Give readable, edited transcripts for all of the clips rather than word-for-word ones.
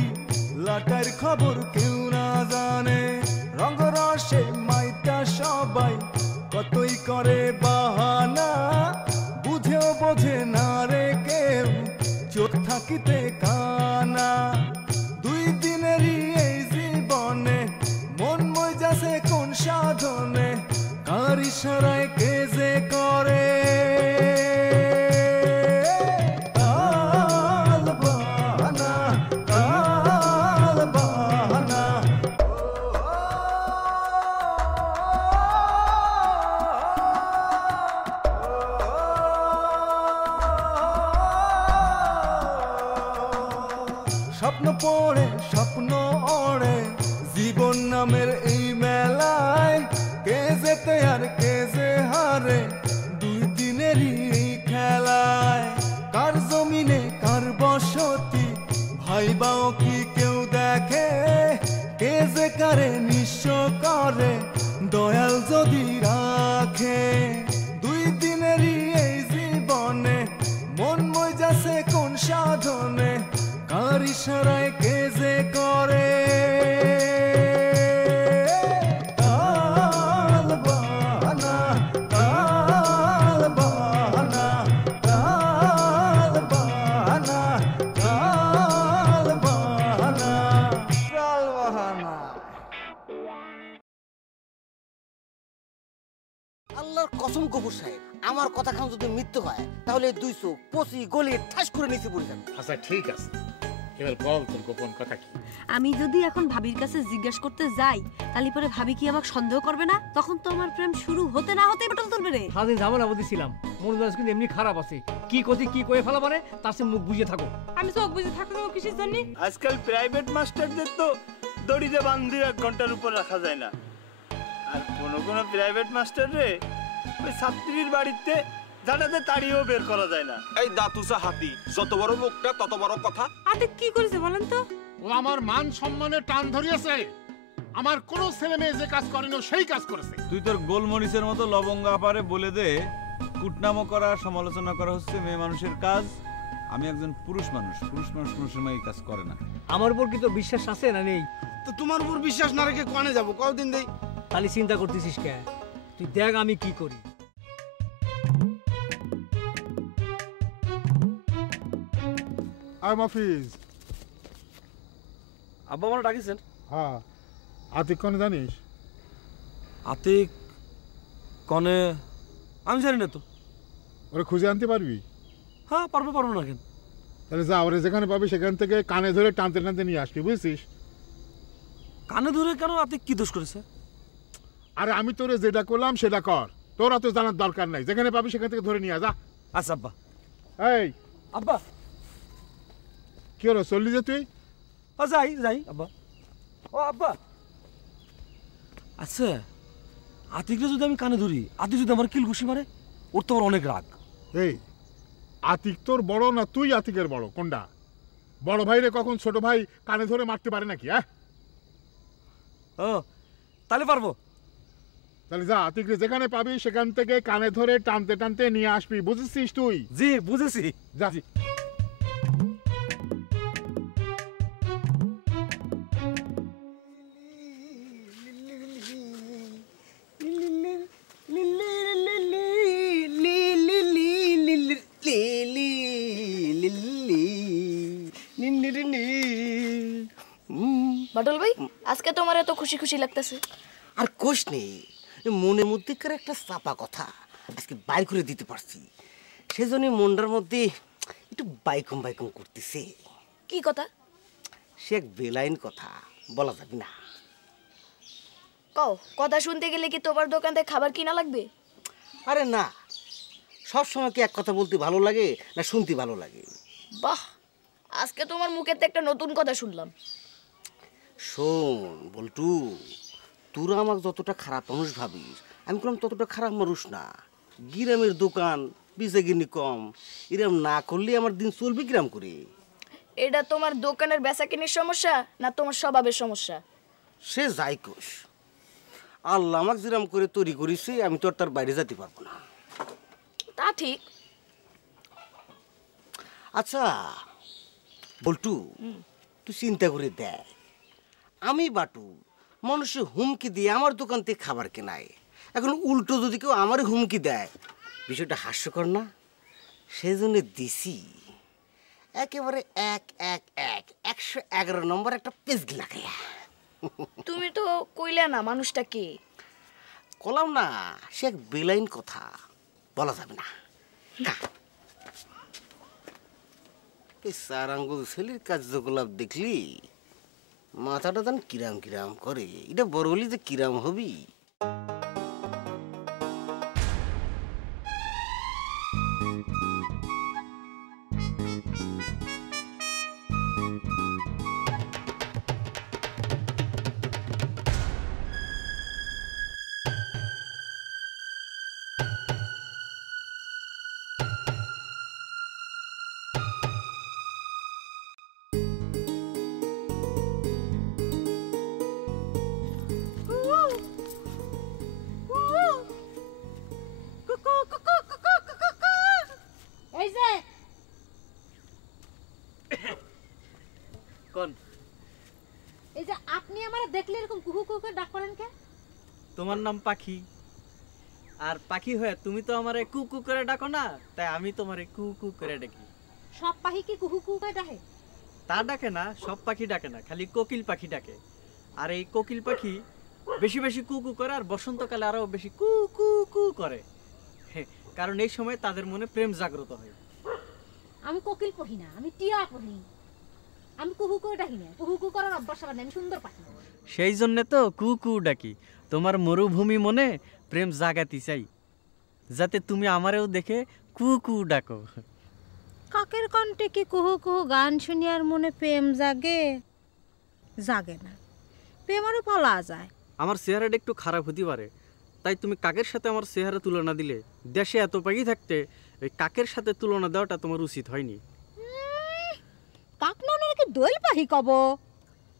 করি লাটার খবর কেউ না জানে রঙরসে মাইটা সবাই কতই করে বাহানা বুঝেও বোঝে না রে কেউ চোখ থাকিতে কানা দুই দিনেরই এই জীবনে মন মই যাচ্ছে কোন সাধনে কার ইশারায় কে যে করে স্বপ্ন পড়ে স্বপ্ন ওড়ে জীবন নামের এই মেলায় কে যেতে আর কে যে হারে দুই দিনেরই খেলায় কার জমিনে কার বসতি ভাই বাও কি কেউ দেখে কে যে কারে নিঃস্ব করে দয়াল যদি রাখে দুই দিনেরই এই জীবনে মন মই যাচ্ছে কোন সাধনে কার ইশারায় কে যে করে কাল বাহানা কাল বাহানা কাল বাহানা কাল বাহানা কাল বাহানা আল্লাহর কসম গফুর সাহেব আমার কথা খান যদি মৃত্যু হয় তাহলে 200 পচি গলি ঠাস করে নিচে পড়ে যাবে। আচ্ছা ঠিক আছে, এবার বল তোর গোপন কথা কি? আমি যদি এখন ভাবির কাছে জিজ্ঞাসা করতে যাই তাহলে পরে ভাবি কি আমাকে সন্দেহ করবে না? তখন তো আমার প্রেম শুরু হতে না হতেই বটল তুলবে রে। সারাদিন ঝামেলা বুঝেছিলাম, মন মেজাজ কিন্তু এমনি খারাপ আছে। কি কতি কি কয়ে ফেলা পারে তার সে মুখ বুঝে থাকো। আমি চোখ বুঝে থাকতে দেবো কিসের জন্য? আজকাল প্রাইভেট মাস্টারদের তো দড়িতে বান্ধি 1 ঘন্টার উপর রাখা যায় না। আর কোনো কোনো প্রাইভেট মাস্টার রে ওই ছাত্রীর বাড়িতে জানাতে তাড়িয়েও বের করা যায় না। এই দাতুসা হাতি, যত বড় মুখটা তত বড় কথা। আতে কি করেছে বলেন তো? ও আমার মান সম্মানের টান ধরিয়েছে। আমার কোন ছেলে মেয়ে যে কাজ করেনি সেই কাজ করেছে। তুই তোর গোলমরিচের মতো লবঙ্গ আপারে বলে দে কুটনামো করা সমালোচনা করা হচ্ছে মেয়ে মানুষের কাজ। আমি একজন পুরুষ মানুষ কোনো সময় এই কাজ করে না। আমার উপর কি তো বিশ্বাস আছে না নেই? তো তোমার উপর বিশ্বাস না রেখে কোনে যাব কতদিন দেই? তাহলে চিন্তা করতেছিস কে? তুই দেখ আমি কি করি। আই মাফিজ। আব্বা আমার ডাকিছেন? হ্যাঁ, আতিক কনে জানিস? আতিক কনে আমি জানি না তো। ওরে খুঁজে আনতে পারবি? হ্যাঁ পারবো না কেন? তাহলে যা, ওরে যেখানে পাবি সেখান থেকে কানে ধরে টানতে টানতে নিয়ে আসবি, বুঝছিস? কানে ধরে কেন? আতিক কি দোষ করেছে? আরে আমি তোরে যেটা করলাম সেটা কর, তোর অত জানার দরকার নাই। যেখানে পাবি সেখান থেকে ধরে নিয়ে যা। আচ্ছা আব্বা। এই আব্বা কি হলো, চললি যে তুই? যাই আব্বা। ও আব্বা, আচ্ছা আতিকরে যদি আমি কানে ধরি, আতিক যদি আমার কিল ঘুষি মারে, ওর তো আমার অনেক রাগ। এই আতিক তোর বড় না তুই আতিকের বড়? কোনটা? বড় ভাইরে কখন ছোট ভাই কানে ধরে মারতে পারে নাকি? হ্যাঁ, ও তাহলে পারবো। তাহলে যা, আতিকরে যেখানে পাবি সেখান থেকে কানে ধরে টানতে টানতে নিয়ে আসবি, বুঝেছিস তুই? জি বুঝেছি, যা। বাটল ভাই, আজকে তোমার এত খুশি খুশি লাগতেছে? আর কোষ নেই, মনের মধ্যে একটা চাপা কথা আজকে বাইর করে দিতে পারছি। সেজন্য মনটার মধ্যে একটু বাইকম করতেছে। কি কথা? সে এক বেলাইন কথা, বলা যাবে না। কও, কথা শুনতে গেলে কি তোমার দোকান থেকে খাবার কিনা লাগবে? আরে না, সব সময় কি এক কথা বলতে ভালো লাগে না শুনতে ভালো লাগে? বাহ, আজকে তোমার মুখেতে একটা নতুন কথা শুনলাম। শোন বল্টু, তোরা আমাকে যতটা খারাপ মানুষ ভাবিস, আমি বললাম ততটা খারাপ মানুষ না। গ্রামের দোকান বেচাকিনি কম, এরকম না করলে আমার দিন চলবে কিরাম করে? এটা তোমার দোকানের বেচাকিনির সমস্যা না তোমার স্বভাবের সমস্যা? সে যাই কোষ, আল্লাহ আমাকে যেরকম করে তৈরি করেছে, আমি তো আর তার বাইরে যেতে পারবো না। তা ঠিক। আচ্ছা বল্টু, তুই চিন্তা করে দেখ, আমি বাটু মানুষের হুমকি দিয়ে আমার দোকান থেকে খাবার কেনায়, এখন উল্টো যদি কেউ আমার হুমকি দেয়, বিষয়টা হাস্যকর না? সেই জন্য দিছি একেবারে 111 নম্বর একটা পেজ লাগাইয়া। তুমি তো কইলে না মানুষটা কে? কলাম না, সে এক বেলাইন কথা, বলা যাবে না। এই চার আঙ্গুল ছেলের কার্যকলাপ দেখলি মাথাটা তখন কিরাম কিরাম করে। এটা বড় হলি যে কিরাম হবি। এই যে আপনি আমারে দেখলে এরকম কুহু কুহু করে ডাক করেন কে? তোমার নাম পাখি, আর পাখি হয়ে তুমি তো আমারে কু কু করে ডাকো না, তাই আমি তোমারে কু কু করে ডাকি। সব পাখি কি কুহু কুহু করে ডাকে? তা ডাকে না, সব পাখি ডাকে না, খালি কোকিল পাখি ডাকে। আর এই কোকিল পাখি বেশি বেশি কু কু করে, আর বসন্তকালে আরো বেশি কু কু কু করে, কারণ এই সময় তাদের মনে প্রেম জাগ্রত হয়। আমি কোকিল পড়ি না, আমি টিয়া পড়ি। আমি কুহু করে ডাকি না, কুহু কু করার অভ্যাস আমার নেই, আমি সুন্দর পাখি। সেই জন্য তো কু কু ডাকি, তোমার মরুভূমি মনে প্রেম জাগাতে চাই, যাতে তুমি আমারেও দেখে কু কু ডাকো। কাকের কণ্ঠে কি কুহু কুহু গান শুনি আর মনে প্রেম জাগে? জাগে না, প্রেম আরও পালা যায়। আমার চেহারাটা একটু খারাপ হতে পারে, তাই তুমি কাকের সাথে আমার চেহারা তুলনা দিলে, দেশে এত পাখি থাকতে ওই কাকের সাথে তুলনা দেওয়াটা তোমার উচিত হয়নি। কাক ননের কি দোল পাখি কব?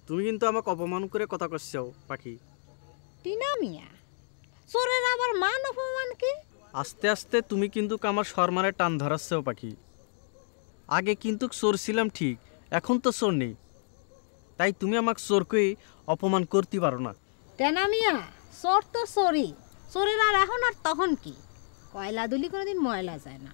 তুমি কিন্তু আমাকে অপমান করে কথা করছো পাখি। টিনা মিয়া, চোরের আবার মান অপমান কি? আস্তে আস্তে তুমি কিন্তু আমার শর্মারে টান ধরাচ্ছো পাখি। আগে কিন্তু চোর ছিলাম ঠিক, এখন তো চোর নেই, তাই তুমি আমাকে চোরকেই অপমান করতে পারো না। টেনা মিয়া, চোর তো চোরই, চোরের আর এখন আর তখন কি? কয়লা দুলি কোনোদিন ময়লা যায় না।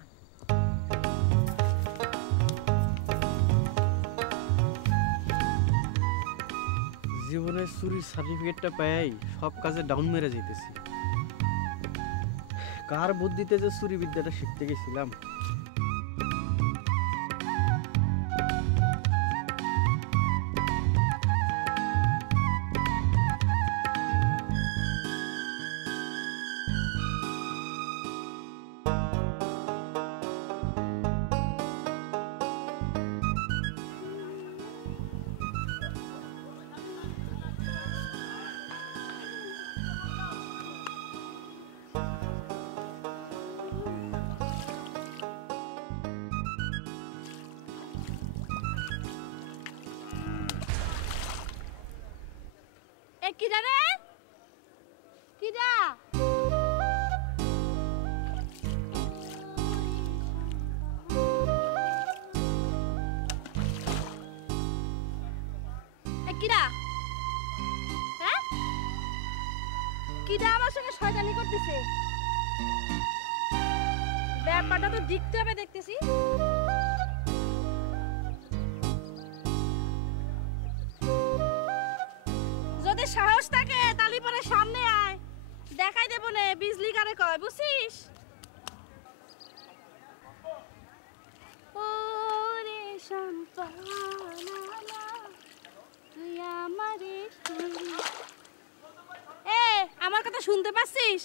জীবনে চুরির সার্টিফিকেটটা পেয়েই সব কাজে ডাউন মেরে যেতেছি। কার বুদ্ধিতে যে চুরি বিদ্যাটা শিখতে গেছিলাম। কিরা রে? কিরা? কিরা? হ্যাঁ? কিরা আমার সঙ্গে শয়তানি করতেছে? ব্যাপারটা তো দেখতে হবে, দেখতেছি। যদি সাহস থাকে তালি পরে সামনে আয়, দেখাই দেব নে বিজলি কারে কয়, বুঝছিস? ওরে সম্পানা তুই আমারে, এ আমার কথা শুনতে পাচ্ছিস?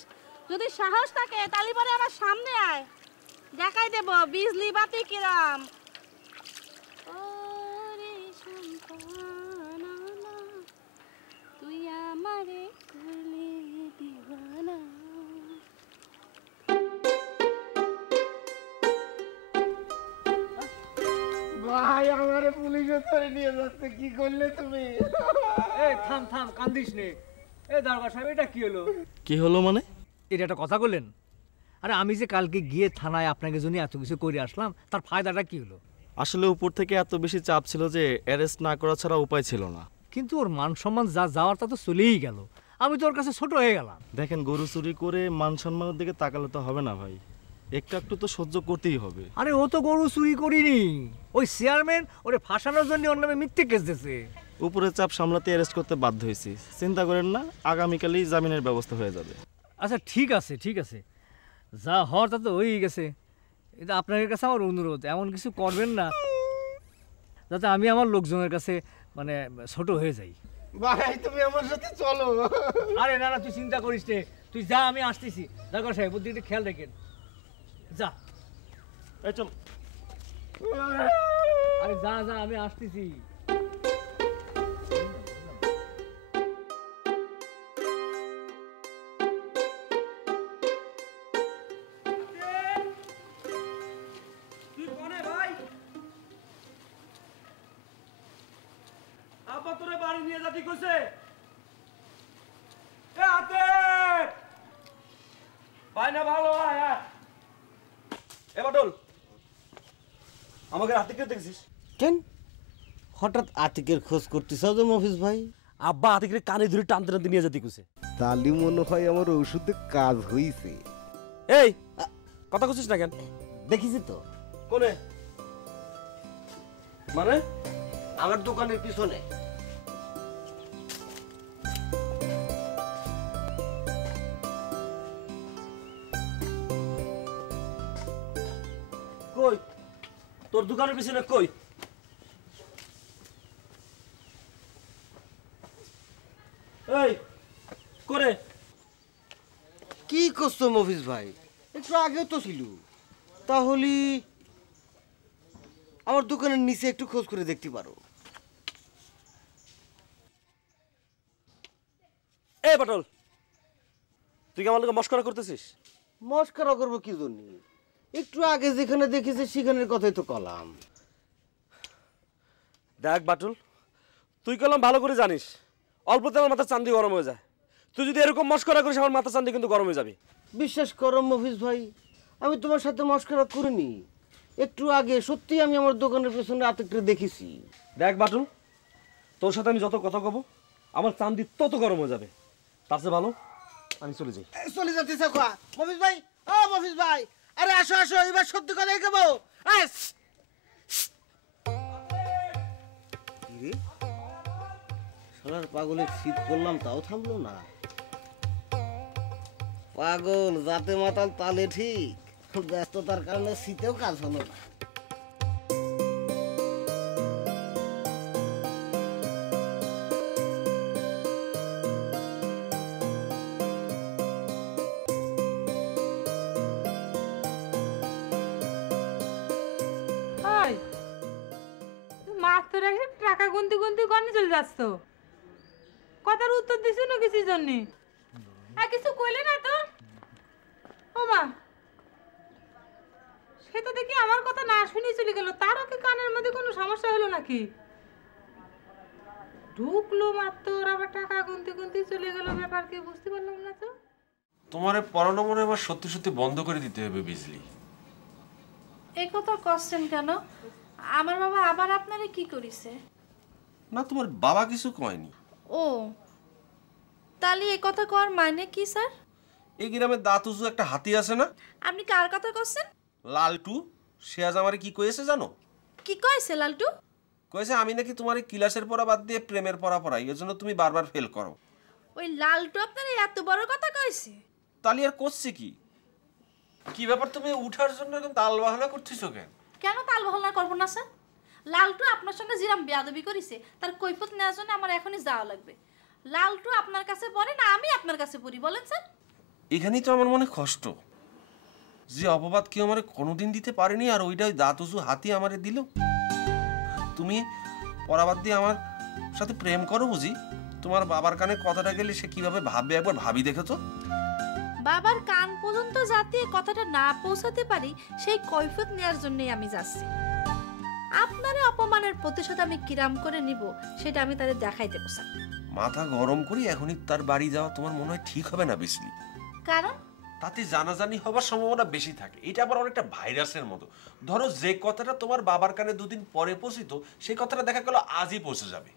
যদি সাহস থাকে তালি পরে আমার সামনে আয়, দেখাই দেব বিজলি বাতি কিরাম। ওরে সম্পানা তুই আমারে করলে দিওয়ানা। ভাই আমারে পুলিশে ধরে নিয়ে যাচ্ছে, কি করলে তুমি? এই থাম থাম, কান্দিস নে। এই দারোগা সাহেব, এটা কি হলো? কি হলো মানে? এটা একটা কথা বললেন? আরে আমি যে কালকে গিয়ে থানায় আপনাকে জন্য এত কিছু করে আসলাম, তার ফায়দাটা কি হলো? আসলে উপর থেকে এত বেশি চাপ ছিল যে অ্যারেস্ট না করা ছাড়া উপায় ছিল না। কিন্তু ওর মান সম্মান যা যাওয়ার তা তো চলেই গেল, আমি তো ওর কাছে ছোট হয়ে গেলাম। দেখেন, গরু চুরি করে মান সম্মানের দিকে তাকালে তো হবে না ভাই, একটু একটু তো সহ্য করতেই হবে। আরে ও তো গরু চুরি করিনি, ওই চেয়ারম্যান ওরে ফাঁসানোর জন্য ওর নামে মিথ্যে কেস দিয়েছে। উপরের চাপ সামলাতে অ্যারেস্ট করতে বাধ্য হয়েছি। চিন্তা করেন না, আগামীকালই জামিনের ব্যবস্থা হয়ে যাবে। আচ্ছা ঠিক আছে ঠিক আছে, যা হওয়ার তা তো হয়েই গেছে। এটা আপনার কাছে আমার অনুরোধ, এমন কিছু করবেন না যাতে আমি আমার লোকজনের কাছে মানে ছোট হয়ে যাই। ভাই তুমি আমার সাথে চলো। আরে না না, তুই চিন্তা করিস নে, তুই যা, আমি আসতেছি। দেখো সাহেব, বুদ্ধিটা খেয়াল রেখেন, যা। এই চল। আরে যা যা, আমি আসতেছি। আপা তোরে বাড়ি নিয়ে যাতি কইছে। ভাই না ভালো ভাই। এ বাটল, আমাকে আতিককে দেখছিস? কেন হঠাৎ আতিকের খোঁজ করতেছ যে মফিজ ভাই? আব্বা আতিকরে কানে ধরে টানতে টানতে নিয়ে যাতি কইছে। তালি মনে হয় আমার ওষুধে কাজ হইছে। এই কথা কইছিস না কেন? দেখিছি তো। কোনে? মানে আমার দোকানের পিছনে। কই তোর দোকানের পিছনে কই? এই করে কি করছো মফিজ ভাই? একটু আগেও তো ছিল। তাহলে আমার দোকানের নিচে একটু খোঁজ করে দেখতে পারো। এই পটল, তুই কি আমার লোকে মস্করা করতেছিস? মস্করা করবো কি জন্য? একটু আগে যেখানে দেখেছি সেখানের কথাই তো কলাম। দেখ বাটুল, তুই কলম ভালো করে জানিস অল্পতে আমার মাথা চান্দি গরম হয়ে যায়। তুই যদি এরকম মস্করা করিস আমার মাথা চান্দি কিন্তু গরম হয়ে যাবে। বিশ্বাস করো মফিজ ভাই, আমি তোমার সাথে মস্করা করিনি। একটু আগে সত্যি আমি আমার দোকানের পেছনে আতিকটা দেখেছি। দেখ বাটুল, তোর সাথে আমি যত কথা কব আমার চান্দি তত গরম হয়ে যাবে। তার চেয়ে ভালো আমি চলে যাই। চলে যাচ্ছে মফিজ ভাই। ও মফিজ ভাই, আরে আসো আসো, এবার সত্যি কথাই কেবো। শালার পাগলের শীত করলাম তাও থামলো না। পাগল যাতে মাতাল তালে ঠিক, ব্যস্ততার কারণে শীতেও কাজ হলো না। মাত্র এসে টাকা গুনতে গুনতে গনে চলে যাচ্ছ, কথার উত্তর দিছ না কিছুর জন্য? আর কিছু কইলে না তো? ও মা, সে তো দেখি আমার কথা না শুনে চলে গেল। তারও কি কানের মধ্যে কোনো সমস্যা হলো নাকি? ঢুকলো মাত্র, আবার টাকা গুনতে গুনতে চলে গেল, ব্যাপার কি বুঝতে পারলাম না তো। তোমার পড়ানো মনে আবার সত্যি সত্যি বন্ধ করে দিতে হবে বিজলি। এই কথা কোশ্চেন কেন? আমার বাবা আবার আপনারে কি করিছে? না, তোমার বাবা কিছু কয়নি। ও তাহলে এই কথা কর মানে কি স্যার? এই গ্রামে দাতুজু একটা হাতি আছে না? আপনি কার কথা করছেন? লালটু। সে আজ আমারে কি কয়েছে জানো? কি কইছে লালটু? কয়েছে আমি নাকি তোমার এই ক্লাসের পড়া বাদ দিয়ে প্রেমের পড়া পড়াই, এর জন্য তুমি বারবার ফেল করো। ওই লালটু আপনার এত বড় কথা কইছে? তাহলে আর করছে কি? কি ব্যাপার, তুমি উঠার জন্য একদম তাল বাহানা করতেছো কেন? কেন তাল বাহানা করব না স্যার? লালটু আপনার সঙ্গে জিরাম বেয়াদবি করিছে, তার কৈফিয়ত নেওয়ার জন্য আমার এখনই যাওয়া লাগবে। লালটু আপনার কাছে পড়ে না আমি আপনার কাছে পড়ি, বলেন স্যার? এখানেই তো আমার মনে কষ্ট, যে অপবাদ কেউ আমারে কোনোদিন দিতে পারেনি, আর ওইটা ওই দাতুজু হাতি আমারে দিল। তুমি পড়াবাদ দিয়ে আমার সাথে প্রেম করো বুঝি? তোমার বাবার কানে কথাটা গেলে সে কিভাবে ভাববে একবার ভাবি দেখেছো? বাবার কান পর্যন্ত যাতে কথাটা না পৌঁছাতে পারি সেই কৈফিয়ত নেওয়ার জন্যই আমি যাচ্ছি। আপনার অপমানের প্রতিশোধ আমি কিরাম করে নিব সেটা আমি তাদের দেখাই দেবো স্যার। মাথা গরম করি এখনই তার বাড়ি যাওয়া তোমার মনে হয় ঠিক হবে না বিজলি। কারণ তাতে জানাজানি হবার সম্ভাবনা বেশি থাকে। এটা আবার অনেকটা ভাইরাসের মতো। ধরো যে কথাটা তোমার বাবার কানে দুদিন পরে পৌঁছিত, সেই কথাটা দেখা গেল আজই পৌঁছে যাবে।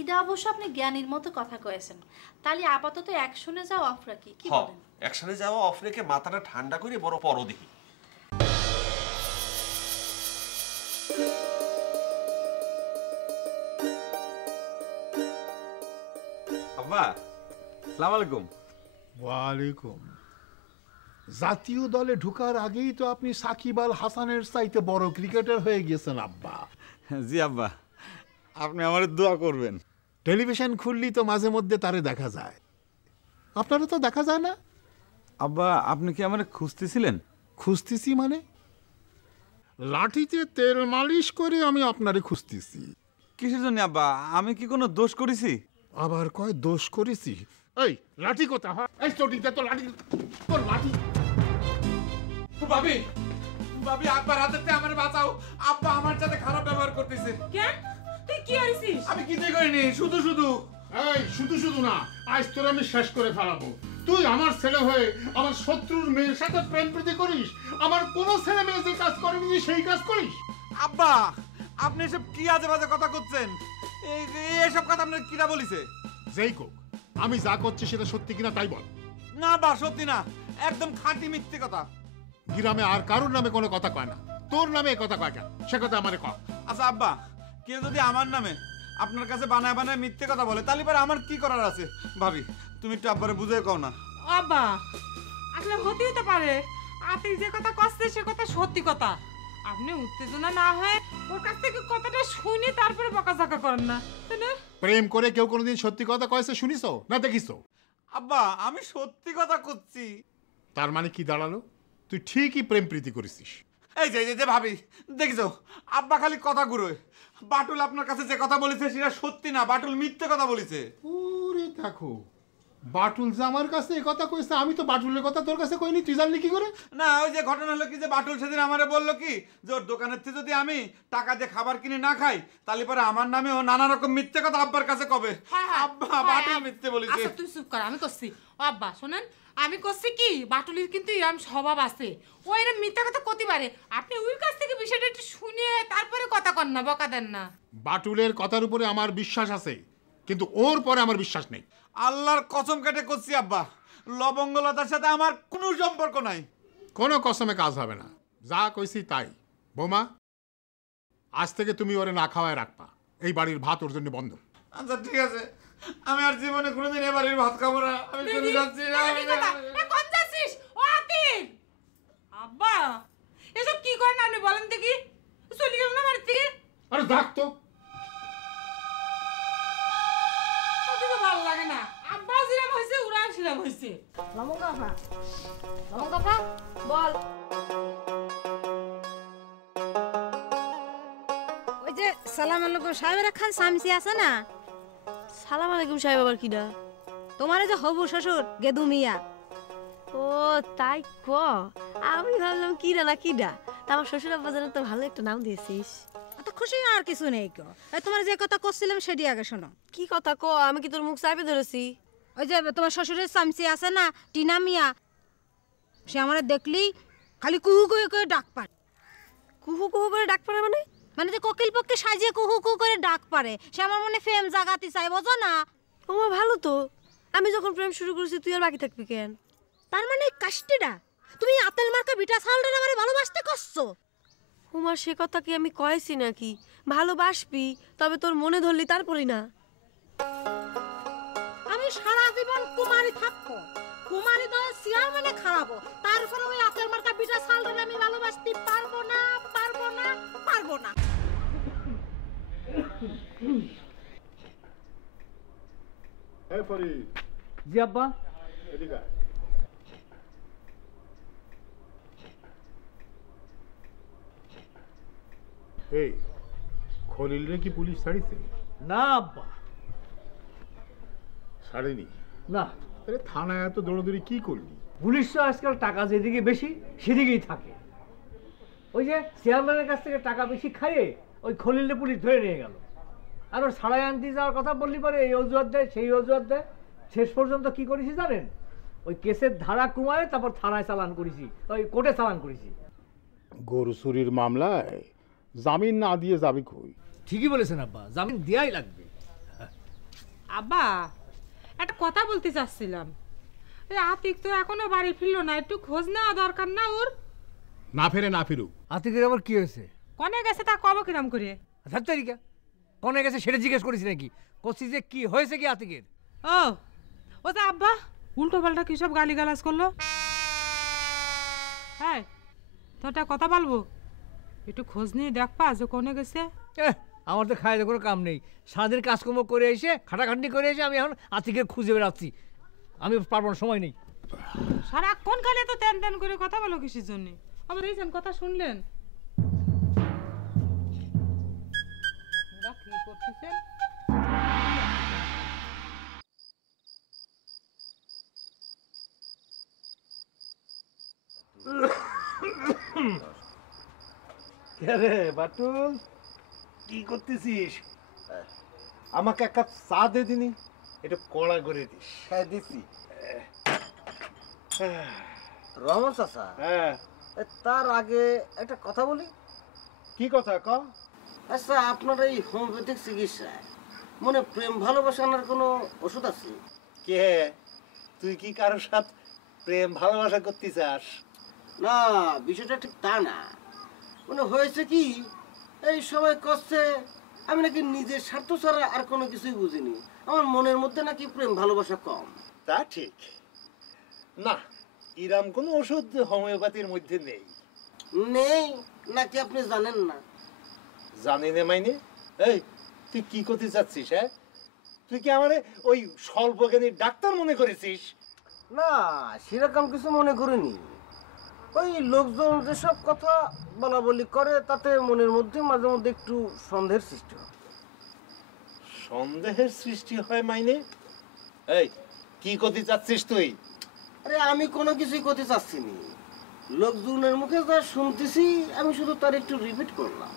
এটা অবশ্য আপনি জ্ঞানীর মতো কথা কয়েছেন। তাহলে আপাতত অ্যাকশনে যাও অফ রাখি, কি হ্যাঁ, বলেন? একসাথে যাওয়া অফ রেখে মাথাটা ঠান্ডা করে বড় পর দেখি। আব্বা, আসসালামু আলাইকুম। ওয়ালাইকুম। জাতীয় দলে ঢোকার আগেই তো আপনি সাকিব আল হাসানের চাইতে বড় ক্রিকেটার হয়ে গেছেন আব্বা। জি আব্বা, আপনি আমার দোয়া করবেন। টেলিভিশন খুললি তো মাঝে মধ্যে তারে দেখা যায়, আপনারা তো দেখা যায় না। আব্বা, আপনি কি আমার খুঁজতেছিলেন? খুঁজতেছি মানে? লাঠিতে তেল মালিশ করে আমি আপনারে খুঁজতেছি। কিসের জন্য আব্বা? আমি কি কোনো দোষ করেছি? আবার কয় দোষ করেছি? এই লাঠি কোথা? এই চটিতে তো লাঠি, তোর লাঠি। ভাবি, ভাবি আব্বার হাতে আমার বাঁচাও। আব্বা আমার সাথে খারাপ ব্যবহার করতেছে। কেন? তুই কি করেছিস? আমি কিছুই করিনি, শুধু শুধু। এই শুধু শুধু না, আজ তোর আমি শেষ করে ফেলাবো। তুই আমার ছেলে হয়ে আমার শত্রুর মেয়ের সাথে প্রেম প্রীতি করিস, আমার কোন ছেলে মেয়ে যে কাজ করেনি সেই কাজ করিস। আব্বা, আপনি এসব কি আজে বাজে কথা করছেন? এসব কথা আপনার কিরা বলিছে? যেই কোক, আমি যা করছি সেটা সত্যি কিনা তাই বল। না বা সত্যি না, একদম খাঁটি মিথ্যে কথা। গ্রামে আর কারোর নামে কোনো কথা কয় না, তোর নামে কথা কয় কেন সে কথা আমারে কয়। আচ্ছা আব্বা, কেউ যদি আমার নামে আপনার কাছে বানায় বানায় মিথ্যে কথা বলে, তাহলে পরে আমার কি করার আছে? ভাবি, তুমি একটু আব্বারে বুঝে কও না। আব্বা, আসলে হতেই তো পারে আপনি যে কথা কষ্ট সে কথা সত্যি কথা। আপনি উত্তেজনা না হয়ে ওর কাছ থেকে কথাটা শুনে তারপরে বকাঝকা করেন না, তাই না? প্রেম করে কেউ কোনোদিন সত্যি কথা কয়েছে শুনিছো না দেখিছো? আব্বা, আমি সত্যি কথা করছি। তার মানে কি দাঁড়ালো? তুই ঠিকই প্রেম প্রীতি করেছিস। এই যে ভাবি, দেখছো আব্বা খালি কথা ঘুরোয়। বাটুল আপনার কাছে যে কথা বলেছে সেটা সত্যি না, বাটুল মিথ্যে কথা বলেছে। ওরে দেখো, বাটুল যে আমার কাছে এই কথা কইছে, আমি তো বাটুলের কথা তোর কাছে কইনি, তুই জানলি কি করে? না, ওই যে ঘটনা হলো কি, যে বাটুল সেদিন আমারে বললো কি, যে ওর দোকানের থেকে যদি আমি টাকা দিয়ে খাবার কিনে না খাই, তাহলে পরে আমার নামে ও নানা রকম মিথ্যে কথা আব্বার কাছে কবে। আব্বা, বাটুল মিথ্যে বলেছে। আচ্ছা তুই চুপ কর, আমি করছি। ও আব্বা শোনেন, আমি করছি কি, বাটুলির কিন্তু এরম স্বভাব আছে, ও এরম মিথ্যা কথা করতে পারে। আপনি ওই কাছ থেকে বিষয়টা একটু শুনে তারপরে কথা কন না, বকা দেন না। বাটুলের কথার উপরে আমার বিশ্বাস আছে, কিন্তু ওর পরে আমার বিশ্বাস নেই। আল্লাহর কসম কেটে করছি আব্বা, লবঙ্গলতার সাথে আমার কোনো সম্পর্ক নাই। কোনো কসমে কাজ হবে না, যা কইছি তাই। বৌমা, আজ থেকে তুমি ওরে না খাওয়ায় রাখবা, এই বাড়ির ভাত ওর জন্য বন্ধ। আচ্ছা ঠিক আছে, আমি আর জীবনে কোনোদিন এ বাড়ির ভাত খাবো না, আমি চলে যাচ্ছি। কোন যাচ্ছিস? ও আতিক, আব্বা এসব কি করেন আপনি বলেন দেখি? চলে গেল না বাড়ি থেকে? আরে দেখ তো, ভালো লাগে না। আব্বা জিরাম হয়েছে, উড়া সিরাম হয়েছে। লমঙ্গাফা, লমঙ্গাফা বল। ওই যে সালাম আলাইকুম সাহেবের খান সামসি আছে না? সালাম আলাইকুম সাহেব আবার কিডা? তোমার যে হবু শ্বশুর গেদু মিয়া। ও তাই ক, আমি ভাবলাম কিডা না কিডা। তা আমার শ্বশুর আব্বা জানে তো ভালো একটা নাম দিয়েছিস। তো খুশি আর কিছু নেই কো। তোমার যে কথা করছিলাম সেটি আগে শোনো। কি কথা ক? আমি কি তোর মুখ চাপে ধরেছি? ওই যে তোমার শ্বশুরের সামসি আছে না, টিনা মিয়া, সে আমার দেখলেই খালি কুহু কুহু করে ডাক পারে। কুহু কুহু করে ডাক পারে মানে? মানে যে কোকিল পক্ষে সাজিয়ে কুহু কুহু করে ডাক পারে, সে আমার মনে ফেম জাগাতে চাই, বোঝো না? ওমা ভালো তো, আমি যখন প্রেম শুরু করেছি তুই আর বাকি থাকবি কেন? তার মানে কাষ্টিটা তুমি আতেল মার্কা বিটা সালটা আমারে ভালোবাসতে করছো? ওমা সে কথা কি আমি কয়েছি নাকি? ভালোবাসবি, তবে তোর মনে ধরলি তারপরই না। আমি সারা জীবন কুমারী থাকবো, কুমারী তো সিয়ার মানে খারাপো, তারপরে ওই আতেল মার্কা বিটা সালটা আমি ভালোবাসতে পারবো না, পারবো না, পারবো না। এই ফরিদ। জি আব্বা। এদিকে আয়। এই খলিলরে কি পুলিশ ছাড়িছে? না আব্বা, ছাড়েনি। না। আরে থানায় এত দৌড়াদৌড়ি কি করলি? পুলিশ তো আজকাল টাকা যেদিকে বেশি সেদিকেই থাকে। ওই যে চেয়ারম্যানের কাছ থেকে টাকা বেশি খাইয়ে ওই খলিলে পুলিশ ধরে নিয়ে গেল। আর ওর ছাড়াই আনতে যাওয়ার কথা বললি পরে এই অজুহাত দেয়, সেই অজুহাত দেয়। শেষ পর্যন্ত কি করেছি জানেন? ওই কেসের ধারা কমায় তারপর থানায় চালান করেছি, ওই কোর্টে চালান করেছি। গরু চুরির মামলায় জামিন না দিয়ে যাবি কই? ঠিকই বলেছেন আব্বা, জামিন দেয়াই লাগবে। আব্বা একটা কথা বলতে চাচ্ছিলাম, এই আতিক তো এখনো বাড়ি ফিরলো না, একটু খোঁজ নেওয়া দরকার না ওর? না ফেরে না ফিরুক। আতিকের আবার কি হয়েছে? কনে গেছে তা কব কিরাম করে? তারিকা কনে গেছে সেটা জিজ্ঞেস করেছি নাকি? করছি যে কি হয়েছে কি আতিকের। ও তা আব্বা উল্টো পাল্টা কি সব গালিগালাজ করলো? হ্যাঁ তোটা কথা বলবো, একটু খোঁজ নিয়ে দেখবা যে কোনে গেছে। আমার তো খাইতে কোনো কাম নেই, সারাদিন কাজকর্ম করে এসে খাটাখাটনি করে এসে আমি এখন আতিকের খুঁজে বেড়াচ্ছি, আমি পারবো না, সময় নেই। সারাক্ষণ খালি তো তেন তেন করে কথা বলো কিসের জন্য? আবার এই কথা শুনলেন আপনারা কি করতেছেন? রে বাটুল, কি করতেছিস? আমাকে এক কাপ চা দে দিনি, একটু কড়া করে দিস। হ্যাঁ দিছি। রহমান চাচা, তার আগে একটা কথা বলি। কি কথা ক? আচ্ছা, আপনার এই হোমিওপ্যাথিক চিকিৎসায় মনে প্রেম ভালোবাসানোর কোনো ওষুধ আছে? কে তুই কি কারোর সাথে প্রেম ভালোবাসা করতে চাস? না, বিষয়টা ঠিক তা না। মানে হয়েছে কি, এই সবাই কষ্টে আমি নাকি নিজের স্বার্থ ছাড়া আর কোনো কিছুই বুঝিনি। আমার মনের মধ্যে নাকি প্রেম ভালোবাসা কম। তা ঠিক না, এরম কোনো ওষুধ হোমিওপ্যাথির মধ্যে নেই। নেই নাকি আপনি জানেন না? জানি না মাইনে। এই তুই কি করতে চাচ্ছিস? হ্যাঁ, তুই কি আমারে ওই স্বল্পজ্ঞানী ডাক্তার মনে করেছিস? না, সেরকম কিছু মনে করিনি। ওই লোকজন যেসব কথা বলা বলি করে তাতে মনের মধ্যে মাঝে মধ্যে একটু সন্দেহের সৃষ্টি হয়। সন্দেহের সৃষ্টি হয় মাইনে? এই কি করতে চাচ্ছিস তুই? আরে আমি কোনো কিছুই করতে চাচ্ছি না, লোকজনের মুখে যা শুনতেছি আমি শুধু তার একটু রিপিট করলাম।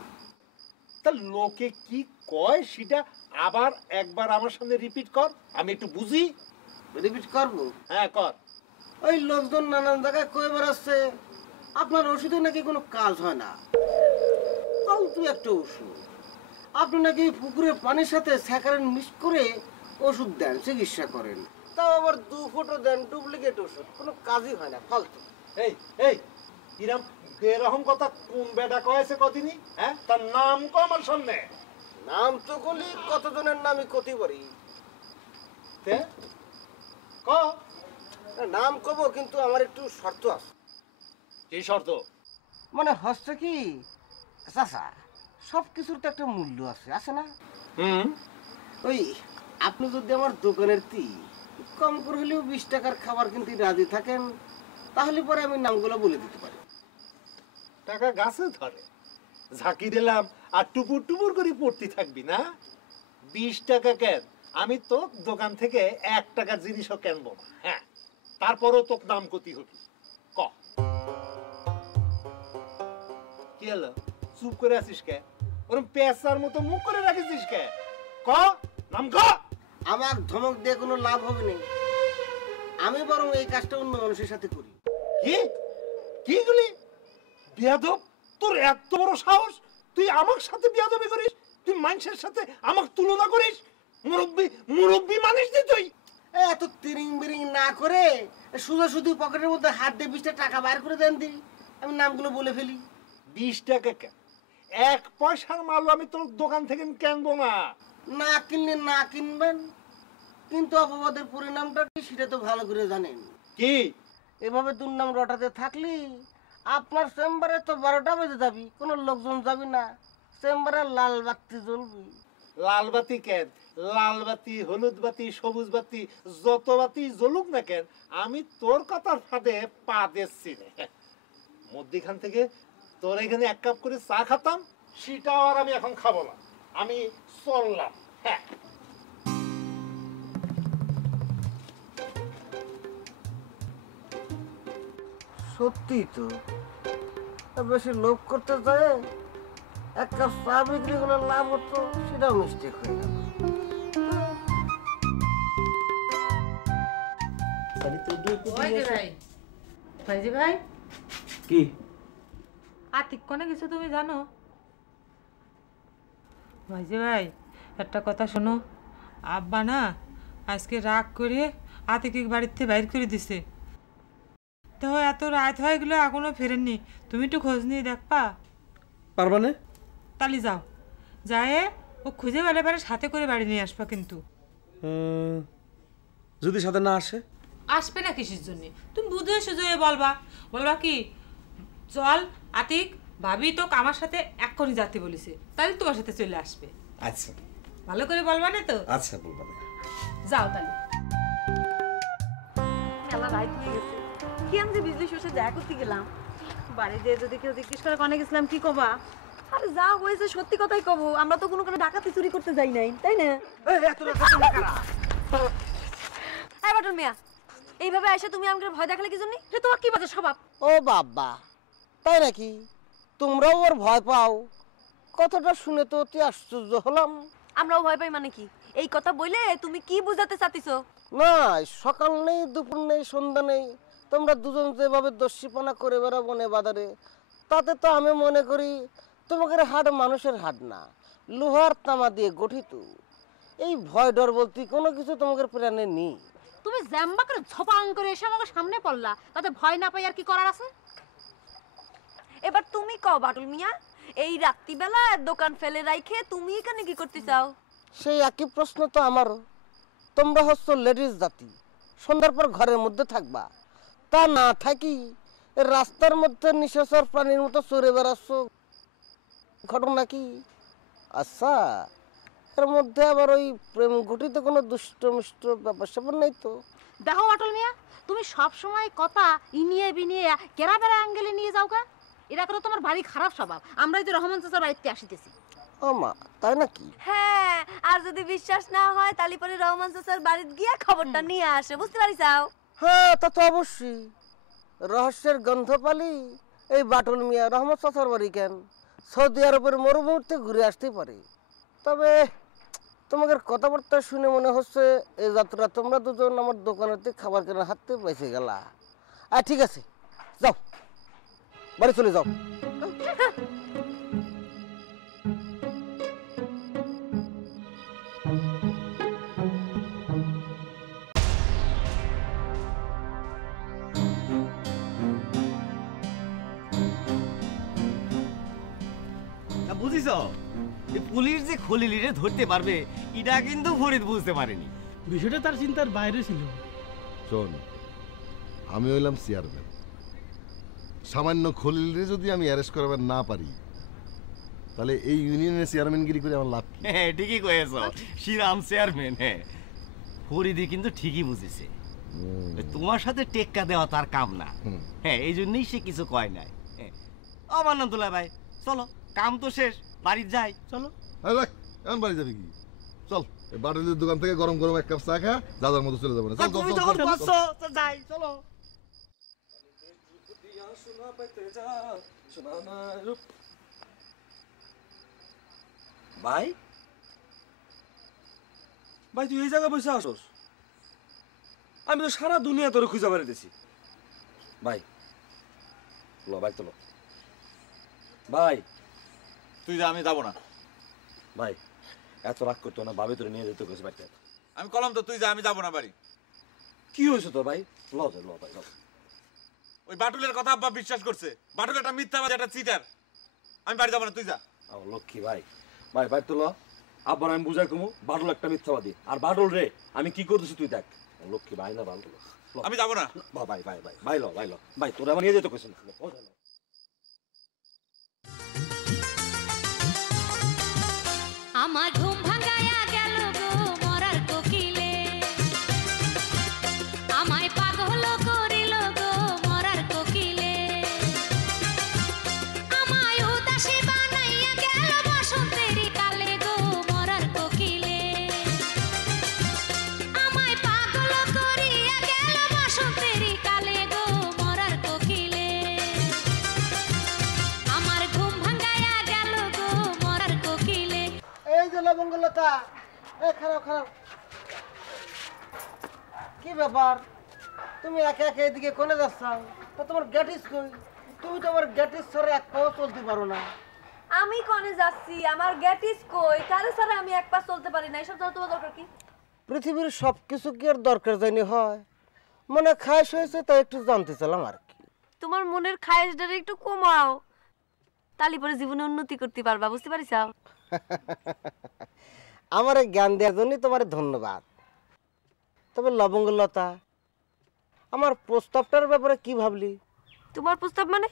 তা লোকে কি কয় সেটা আবার একবার আমার সামনে রিপিট কর, আমি একটু বুঝি। রিপিট করবো? হ্যাঁ কর। ওই লোকজন নানান জায়গায় কয়ে বেড়াচ্ছে আপনার ওষুধে নাকি কোনো কাজ হয় না, ফালতু একটা ওষুধ। আপনি নাকি পুকুরের পানির সাথে স্যাকারিন মিক্স করে ওষুধ দেন, চিকিৎসা করেন, তাও আবার 2 ফোঁটা দেন ডুপ্লিকেট ওষুধ, কোনো কাজই হয় না, ফালতু। এই এই ইরাম এরকম কথা কোন বেটা কয়েছে কদিনই? হ্যাঁ, তার নাম কো আমার সামনে। নাম তো কলি কতজনের নামই কতি পারি। ক নাম কব, কিন্তু আমার একটু শর্ত আছে। কি শর্ত? মানে হচ্ছে কি চাচা, সব কিছুর তো একটা মূল্য আছে, আছে না? ওই আপনি যদি আমার দোকানের কম করে হলেও 20 টাকার খাবার কিনতে রাজি থাকেন, তাহলে পরে আমি নামগুলো বলে দিতে পারি। টাকা গাছে ধরে, ঝাঁকি দিলাম আর টুপুর টুপুর করে পড়তে থাকবি না? 20 টাকা কেন, আমি তো দোকান থেকে 1 টাকার জিনিসও কেনবো না। হ্যাঁ, তারপরও তোর দাম কতি হবে? ক কি হলো, চুপ করে আছিস কে? ওরম পেঁচার মতো মুখ করে রাখিস কে? ক নাম ক। আমার ধমক দিয়ে কোনো লাভ হবে না, আমি বরং এই কাজটা অন্য মানুষের সাথে করি। কি কি গুলি বেয়াদব, তোর এত বড় সাহস, তুই আমার সাথে বেয়াদবি করিস? তুই মানুষের সাথে আমাকে তুলনা করিস? মুরব্বি মুরব্বি মানিস নি তুই? এত তিরিং বিরিং না করে সোজা শুধু পকেটের মধ্যে হাত দিয়ে 20 টাকা বাইর করে দেন দিই, আমি নামগুলো বলে ফেলি। 20 টাকা কেন, 1 পয়সার মাল আমি তোর দোকান থেকে কিনবো না। না কিনলে না কিনবেন, কিন্তু অপবাদের পরিণামটা কি সেটা তো ভালো করে জানেন। কি এভাবে দুর্নাম রটাতে থাকলি আপনার চেম্বারে তো 12টা বেজে যাবি, কোনো লোকজন যাবি না, চেম্বারে লাল বাতি জ্বলবি। লাল বাতি কেন, লাল বাতি, হলুদ বাতি, সবুজ বাতি, যত বাতি জ্বলুক না কেন, আমি তোর কথার ফাঁদে পা দিচ্ছি না। মধ্যখান থেকে তোর এখানে 1 কাপ করে চা খাতাম, সেটাও আর আমি এখন খাবো না, আমি চললাম। হ্যাঁ, সত্যি তো, বেশি লোভ করতে যায় 1 কাপ চা বিক্রি করলে লাভ হতো, সেটাও মিস্টেক হয়ে গেল। Tadi tuh ভাইজি ভাই কি আতিক কোনে গেছে তুমি জানো? ভাইজি ভাই একটা কথা শোনো, আব্বা না আজকে রাগ করে আতিকে বাড়ির থেকে বাইর করে দিছে। তো এত রাত হয়ে গেলো এখনো ফেরেননি, তুমি একটু খোঁজ নিয়ে দেখবা পারবা না? তালি যাও, যায় ও খুঁজে বেলে বেড়ে সাথে করে বাড়ি নিয়ে আসবা। কিন্তু যদি সাথে না আসে? আসবে না কিসের জন্য? তুমি বুঝে সুঝে বলবা, বলবা কি চল আতিক ভাবি তো আমার সাথে এক করে যাতে বলেছে, তাহলে তোমার সাথে চলে আসবে। আচ্ছা ভালো করে বলবা না তো? আচ্ছা বলবো না। যাও তাহলে। খেলা রাইট হয়ে গেছে, কি আমি যে বিজলি সরষে দেখা করতে গেলাম, বাড়ি দিয়ে যদি কেউ জিজ্ঞেস করে কনে গেছিলাম কি কবা? আরে যা হয়েছে সত্যি কথাই কব, আমরা তো কোনো ডাকাতি চুরি করতে যাই নাই, তাই না? এই বাটুল মিয়া, এইভাবে আইসা তুমি আমাকে ভয় দেখালে কি জন্য? হে তোমার কি বাজে স্বভাব? ও বাবা, তাই নাকি? তোমরাও ওর ভয় পাও? কথাটা শুনে তো অতি আশ্চর্য হলাম। আমরাও ভয় পাই মানে কি? এই কথা বলে তুমি কি বুঝাতে চাইছো? না, সকাল নেই, দুপুর নেই, সন্ধ্যা নেই, তোমরা দুজন যেভাবে দস্যিপনা করে বেড়াবো নে বাজারে, তাতে তো আমি মনে করি তোমাদের হাট মানুষের হাট না, লোহার তামা দিয়ে গঠিত। এই ভয় ডর বলতে কোনো কিছু তোমাদের প্রাণে নেই। তুমি জ্যাম্বা করে ঝপাং করে এসে আমাকে সামনে পড়লা, তাতে ভয় না পাই আর কি করার আছে? এবার তুমি কও বাটুল মিয়া, এই রাত্রিবেলা দোকান ফেলে রাইখে তুমি এখানে কি করতে চাও? সেই একই প্রশ্ন তো আমারও। তোমরা হচ্ছ লেডিস জাতি, সন্ধ্যার পর ঘরের মধ্যে থাকবা, তা না থাকি রাস্তার মধ্যে নিশাচর প্রাণীর মতো চড়ে বেড়াচ্ছ, ঘটনা কি? আচ্ছা, এর মধ্যে আবার ওই প্রেম ঘটিত কোনো দুষ্ট মিষ্ট ব্যাপার স্যাপার নেই তো? দেখো অটল মিয়া, তুমি সব সময় কথা ইনিয়ে বিনিয়ে কেরা বেড়া অ্যাঙ্গেলে নিয়ে যাও গা, এটা করে তোমার বাড়ি খারাপ স্বভাব। আমরাই তো রহমান চাচার বাড়িতে আসিতেছি। ও মা, তাই নাকি? হ্যাঁ, আর যদি বিশ্বাস না হয় তাহলে পরে রহমান চাচার বাড়িতে গিয়ে খবরটা নিয়ে আসে, বুঝতে পারিসাও? হ্যাঁ, তা তো অবশ্যই। রহস্যের গন্ধ পালি এই বাটুল মিয়া রহমত চাচার বাড়ি কেন? সৌদি আরবের মরুভূমিতে ঘুরে আসতে পারে। তবে তোমাদের কথাবার্তা শুনে মনে হচ্ছে এই যাত্রা তোমরা দুজন আমার দোকানেতে খাবার কেনার হাতে বেঁচে গেলা। আর ঠিক আছে, যাও বাড়ি চলে যাও। বুঝিস পুলিশ যে খলিলিরে ধরতে পারবে এটা কিন্তু ফরিদ বুঝতে পারেনি। বিষয়টা তার চিন্তার বাইরে ছিল। শোন, আমি হইলাম চেয়ারম্যান, সামান্য খলিলরে যদি আমি অ্যারেস্ট করাবার না পারি তাহলে এই ইউনিয়নের চেয়ারম্যানগিরি করে আমার লাভ কি? হ্যাঁ ঠিকই কয়েছ, শ্রীরাম চেয়ারম্যান। হ্যাঁ, ফরিদি কিন্তু ঠিকই বুঝেছে, তোমার সাথে টেক্কা দেওয়া তার কাম না। হ্যাঁ, এই জন্যই সে কিছু কয় নাই। আমার নাম দুলা ভাই, চলো কাম তো শেষ, বাড়ি যাই। চলো। এখন বাড়ি যাবে কি? চল, বাটুলের দোকান থেকে গরম গরম এক কাপ চা খা, দাদার মতো চলে যাবো না। তুমি যখন বলছো যাই, চলো। ভাই ভাই, তুই এই জায়গায় বসে আসোস? আমি তো সারা দুনিয়া তোর খুঁজে বেড়াইতেছি। ভাই লো, ভাই তোলো। ভাই তুই যা, আমি যাবো না। ভাই এত রাগ করতো না, ভাবে তোরে নিয়ে যেতে গেছে বাড়িতে। আমি কলম তো, তুই যা, আমি যাবো না বাড়ি। কি হয়েছে তোর ভাই? ল যা, ল ভাই ল। ওই বাটুলের কথা আব্বা বিশ্বাস করছে। বাটুল একটা মিথ্যাবাদী, একটা চিটার। আমি বাড়ি যাবো না, তুই যা। লক্ষ্মী ভাই, ভাই ভাই তোলো। আবার আমি বুঝাই কমু বাটুল একটা মিথ্যাবাদী, আর বাটুল রে আমি কি করতেছি তুই দেখ। লক্ষ্মী ভাই না, ভালো আমি যাবো না। ভাই ভাই ভাই ভাই ল, ভাই ল ভাই, তোরা আমার নিয়ে যেতে কইছ না। আমার ঘুম ভাঙায়া গেল গো মরার কোকিলে, আমায় পাগল করিল গো মরার কোকিলে, আমায় উদাসী বানাইয়া গেল বসন্তেরই কালে গো মরার কোকিলে, আমায় পাগল করিয়া গেল বসন্তেরই কালে গো মরার কোকিলে, আমার ঘুম ভাঙায়া গেল গো মরার কোকিলে। এই যে লবঙ্গলতা, এই খারাপ খারাপ, কি ব্যাপার? তুমি একা একা এদিকে কোনে যাচ্ছ? তা তোমার গ্যাটিস কই? তুমি তো আমার গ্যাটিস ছাড়া এক পাও চলতে পারো না। আমি কোনে যাচ্ছি, আমার গ্যাটিস কই, তারে ছাড়া আমি এক পা চলতে পারি না। এসব জানা তোমার দরকার কি? পৃথিবীর সব কিছু কি আর দরকার জানি হয়? মনে খাস হয়েছে তাই একটু জানতে চাইলাম আর কি। তোমার মনের খায়েশটারে একটু কমাও, তালি পরে জীবনে উন্নতি করতে পারবা, বুঝতে পারিস? আমার এই জ্ঞান দেওয়ার জন্য তোমার ধন্যবাদ। তবে লবঙ্গলতা, আমার প্রস্তাবটার ব্যাপারে কি ভাবলি? তোমার প্রস্তাব মানে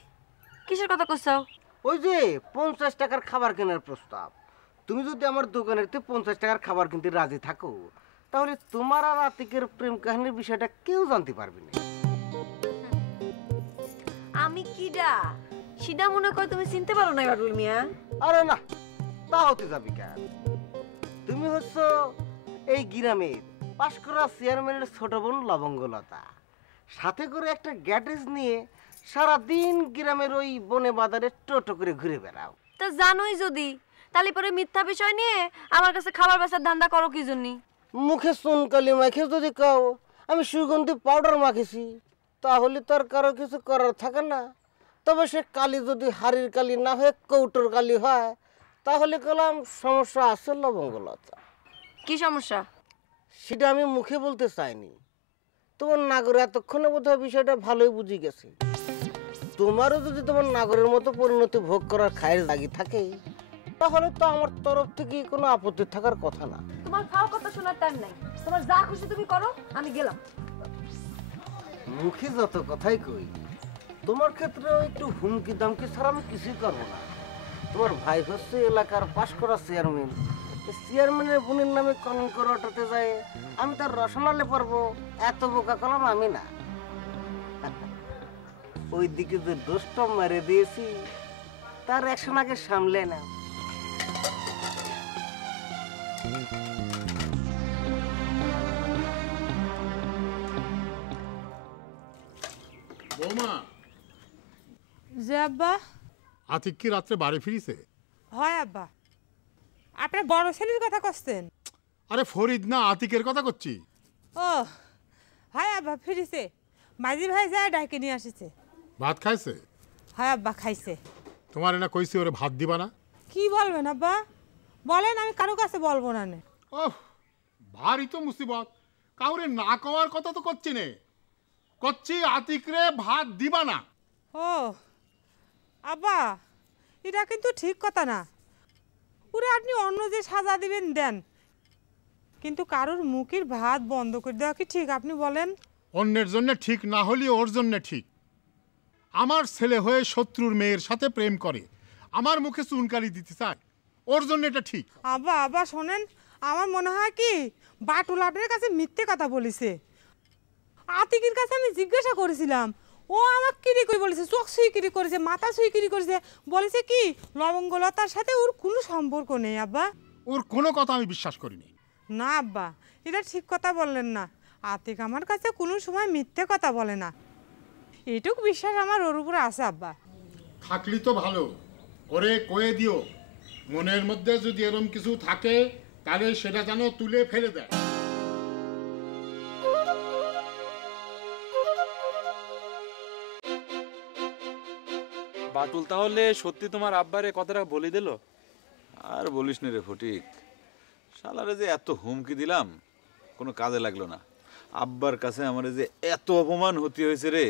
কিসের কথা কইছো? ওই যে 50 টাকার খাবার কেনার প্রস্তাব। তুমি যদি আমার দোকানের 50 টাকার খাবার কিনতে রাজি থাকো, তাহলে তোমার আর আতিকের প্রেম কাহিনীর বিষয়টা কেউ জানতে পারবে না। আমি কিডা সেটা মনে করে তুমি চিনতে পারো না বাটুল মিয়া? আরে না, তা হতে যাবি কেন? তুমি হচ্ছে এই গ্রামের পাশ করা চেয়ারম্যানের ছোট বোন লবঙ্গলতা। সাথে করে একটা গ্যাটেজ নিয়ে সারাদিন গ্রামের ওই বনে বাজারে টোটো করে ঘুরে বেড়াও। তা জানোই যদি, তাহলে পরে মিথ্যা বিষয় নিয়ে আমার কাছে খাবার বেচার ধান্দা করো কি জন্য? মুখে চুনকালি মাখে যদি কাও আমি সুগন্ধি পাউডার মাখেছি, তাহলে তো আর কারো কিছু করার থাকে না। তবে সে কালি যদি হাড়ির কালি না হয়ে কৌটোর কালি হয়, তাহলে কলাম সমস্যা আছে লবঙ্গলতা। কি সমস্যা? সেটা আমি মুখে বলতে চাইনি। তোমার নাগর এতক্ষণে বোধহয় বিষয়টা ভালোই বুঝে গেছে। তোমারও যদি তোমার নাগরের মতো পরিণতি ভোগ করার খায়ের লাগি থাকে, তাহলে তো আমার তরফ থেকে কোনো আপত্তি থাকার কথা না। তোমার খাওয়া কথা শোনার টাইম নাই, তোমার যা খুশি তুমি করো, আমি গেলাম। মুখে যত কথাই কই, তোমার ক্ষেত্রে একটু হুমকি দামকি ছাড়া আমি কিছুই করবো না। তোমার ভাই হচ্ছে এলাকার পাশ করা চেয়ারম্যান। চেয়ারম্যানের বোনের নামে কলঙ্ক রটাতে যায় আমি তার রসনালে পারবো, এত বোকা কলাম আমি না। ওই দিকে যে দোষটা মেরে দিয়েছি তার অ্যাকশন আগে সামলে না। বৌমা, যে আব্বা। আতিক কি রাত্রে বাড়ি ফিরিছে? হয় আব্বা, আপনার বড় ছেলের কথা করছেন? আরে ফরিদ না, আতিকের কথা করছি। ও হয় আব্বা, ফিরিছে। মাঝি ভাই যায় ডাকে নিয়ে আসিছে। ভাত খাইছে? হয় আব্বা, খাইছে। তোমার না কইছি ওরে ভাত দিবা না? কি বলবেন আব্বা? বলেন, আমি কারো কাছে বলবো না। ওহ, ভারী তো মুসিবত। কাউরে না কওয়ার কথা তো করছি নে, করছি আতিকরে ভাত দিবা না। ও আব্বা, এটা কিন্তু ঠিক কথা না। পুরো আপনি অন্য যে সাজা দিবেন দেন, কিন্তু কারোর মুখের ভাত বন্ধ করে দেওয়া কি ঠিক? আপনি বলেন। অন্যের জন্য ঠিক না হলে ওর জন্য ঠিক। আমার ছেলে হয়ে শত্রুর মেয়ের সাথে প্রেম করে, আমার মুখে চুনকালি দিতে চায়, ওর জন্য এটা ঠিক। আব্বা আব্বা শোনেন, আমার মনে হয় কি বাটুল আপনার কাছে মিথ্যে কথা বলেছে। আতিকের কাছে আমি জিজ্ঞাসা করেছিলাম, ও আমাকে কিরি করে বলেছে, চোখ সুই কিরি করেছে, মাথা সুই কিরি করেছে, বলেছে কি লবঙ্গলতার সাথে ওর কোনো সম্পর্ক নেই। আব্বা, ওর কোনো কথা আমি বিশ্বাস করিনি। না আব্বা, এটা ঠিক কথা বললেন না। আতিক আমার কাছে কোনো সময় মিথ্যে কথা বলে না, এইটুকু বিশ্বাস আমার ওর উপরে আছে। আব্বা, থাকলি তো ভালো, ওরে কয়ে দিও মনের মধ্যে যদি এরকম কিছু থাকে তাহলে সেটা যেন তুলে ফেলে দেয়। বাটুল তাহলে সত্যি তোমার আব্বারে কথাটা বলে দিল? আর বলিস নি রে ফটিক, শালারে যে এত হুমকি দিলাম কোনো কাজে লাগলো না। আব্বার কাছে আমার যে এত অপমান হতে হয়েছে রে,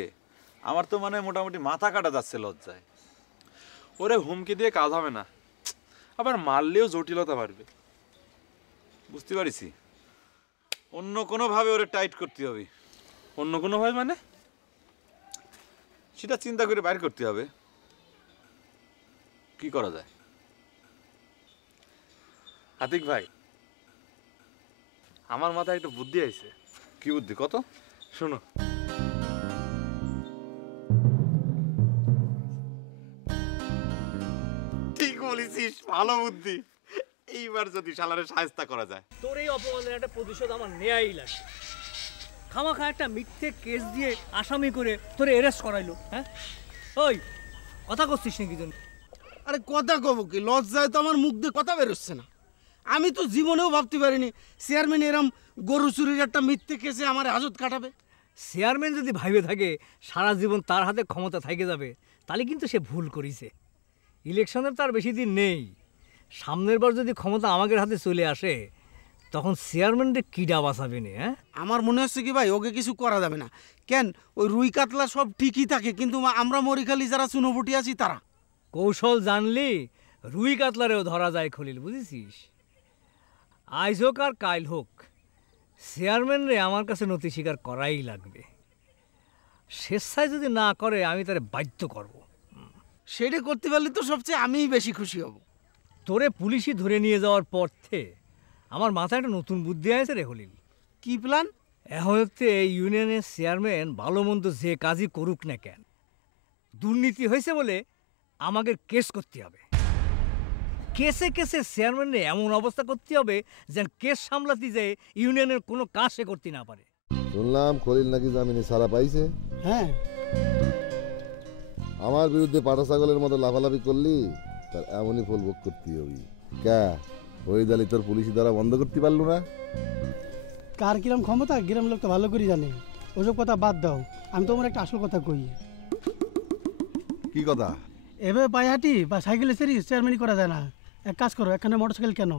আমার তো মানে মোটামুটি মাথা কাটা যাচ্ছে লজ্জায়। ওরে হুমকি দিয়ে কাজ হবে না, আবার মারলেও জটিলতা বাড়বে। বুঝতে পারিছি, অন্য কোনোভাবে ওরে টাইট করতে হবে। অন্য কোনোভাবে মানে? সেটা চিন্তা করে বাইর করতে হবে। কি করা যায়? আতিক ভাই, আমার মাথায় একটা বুদ্ধি আছে। কি বুদ্ধি? কত শোনো। ঠিক বলেছিস, ভালো বুদ্ধি। এইবার যদি শালারে সাহায্য করা যায়। তোর এই অপমানের একটা প্রতিশোধ আমার নেয়াই লাগে। খামাখা একটা মিথ্যে কেস দিয়ে আসামি করে তোরে অ্যারেস্ট করাইলো। হ্যাঁ, ওই কথা করছিস নাকি জন? আরে কথা কব কি, লজ্জায় তো আমার মুখ দিয়ে কথা বেরোচ্ছে না। আমি তো জীবনেও ভাবতে পারিনি চেয়ারম্যান এরম গরু চুরির একটা মিথ্যে কেসে আমার হাজত কাটাবে। চেয়ারম্যান যদি ভাইবে থাকে সারা জীবন তার হাতে ক্ষমতা থেকে যাবে, তাহলে কিন্তু সে ভুল করেছে। ইলেকশনের তার বেশি দিন নেই। সামনের বার যদি ক্ষমতা আমাদের হাতে চলে আসে, তখন চেয়ারম্যানদের কিডা বাঁচাবে না? হ্যাঁ, আমার মনে হচ্ছে কি ভাই, ওকে কিছু করা যাবে না। কেন, ওই রুই কাতলা সব ঠিকই থাকে, কিন্তু আমরা মরিখালি যারা চুনোপুটি আছি তারা। কৌশল জানলি রুই কাতলারেও ধরা যায় খলিল, বুঝেছিস? আজ হোক আর কাল হোক, চেয়ারম্যান রে আমার কাছে নথি স্বীকার করাই লাগবে। স্বেচ্ছায় যদি না করে আমি তারে বাধ্য করব। সেটা করতে পারলে তো সবচেয়ে আমিই বেশি খুশি হব। তোরে পুলিশই ধরে নিয়ে যাওয়ার পর থেকে আমার মাথায় একটা নতুন বুদ্ধি আছে রে খলিল। কি প্ল্যান? এখন হচ্ছে এই ইউনিয়নের চেয়ারম্যান ভালো মন্দ যে কাজই করুক না কেন, দুর্নীতি হয়েছে বলে আমাকে কেস করতে হবে। কেসে কেসে চেয়ারম্যানের এমন অবস্থা করতে হবে যেন কেস সামলাতে যে ইউনিয়নের কোনো কাজ সে করতে না পারে। শুনলাম খলিল নাকি জামিনে ছাড়া পাইছে। হ্যাঁ, আমার বিরুদ্ধে পাটা ছাগলের মতো লাফালাফি করলি তার এমনই ফল ভোগ করতে হবে। কা ওই দালি তোর পুলিশি দ্বারা বন্ধ করতে পারলো না? কার কিরম ক্ষমতা গ্রাম লোক তো ভালো করে জানে। ওসব কথা বাদ দাও, আমি তোমার একটা আসল কথা কই। কি কথা? এভাবে পায়ে হাঁটি বা সাইকেলে সেরি চেয়ারম্যানই করা যায় না। এক কাজ করো, এখানে মোটরসাইকেল কেন?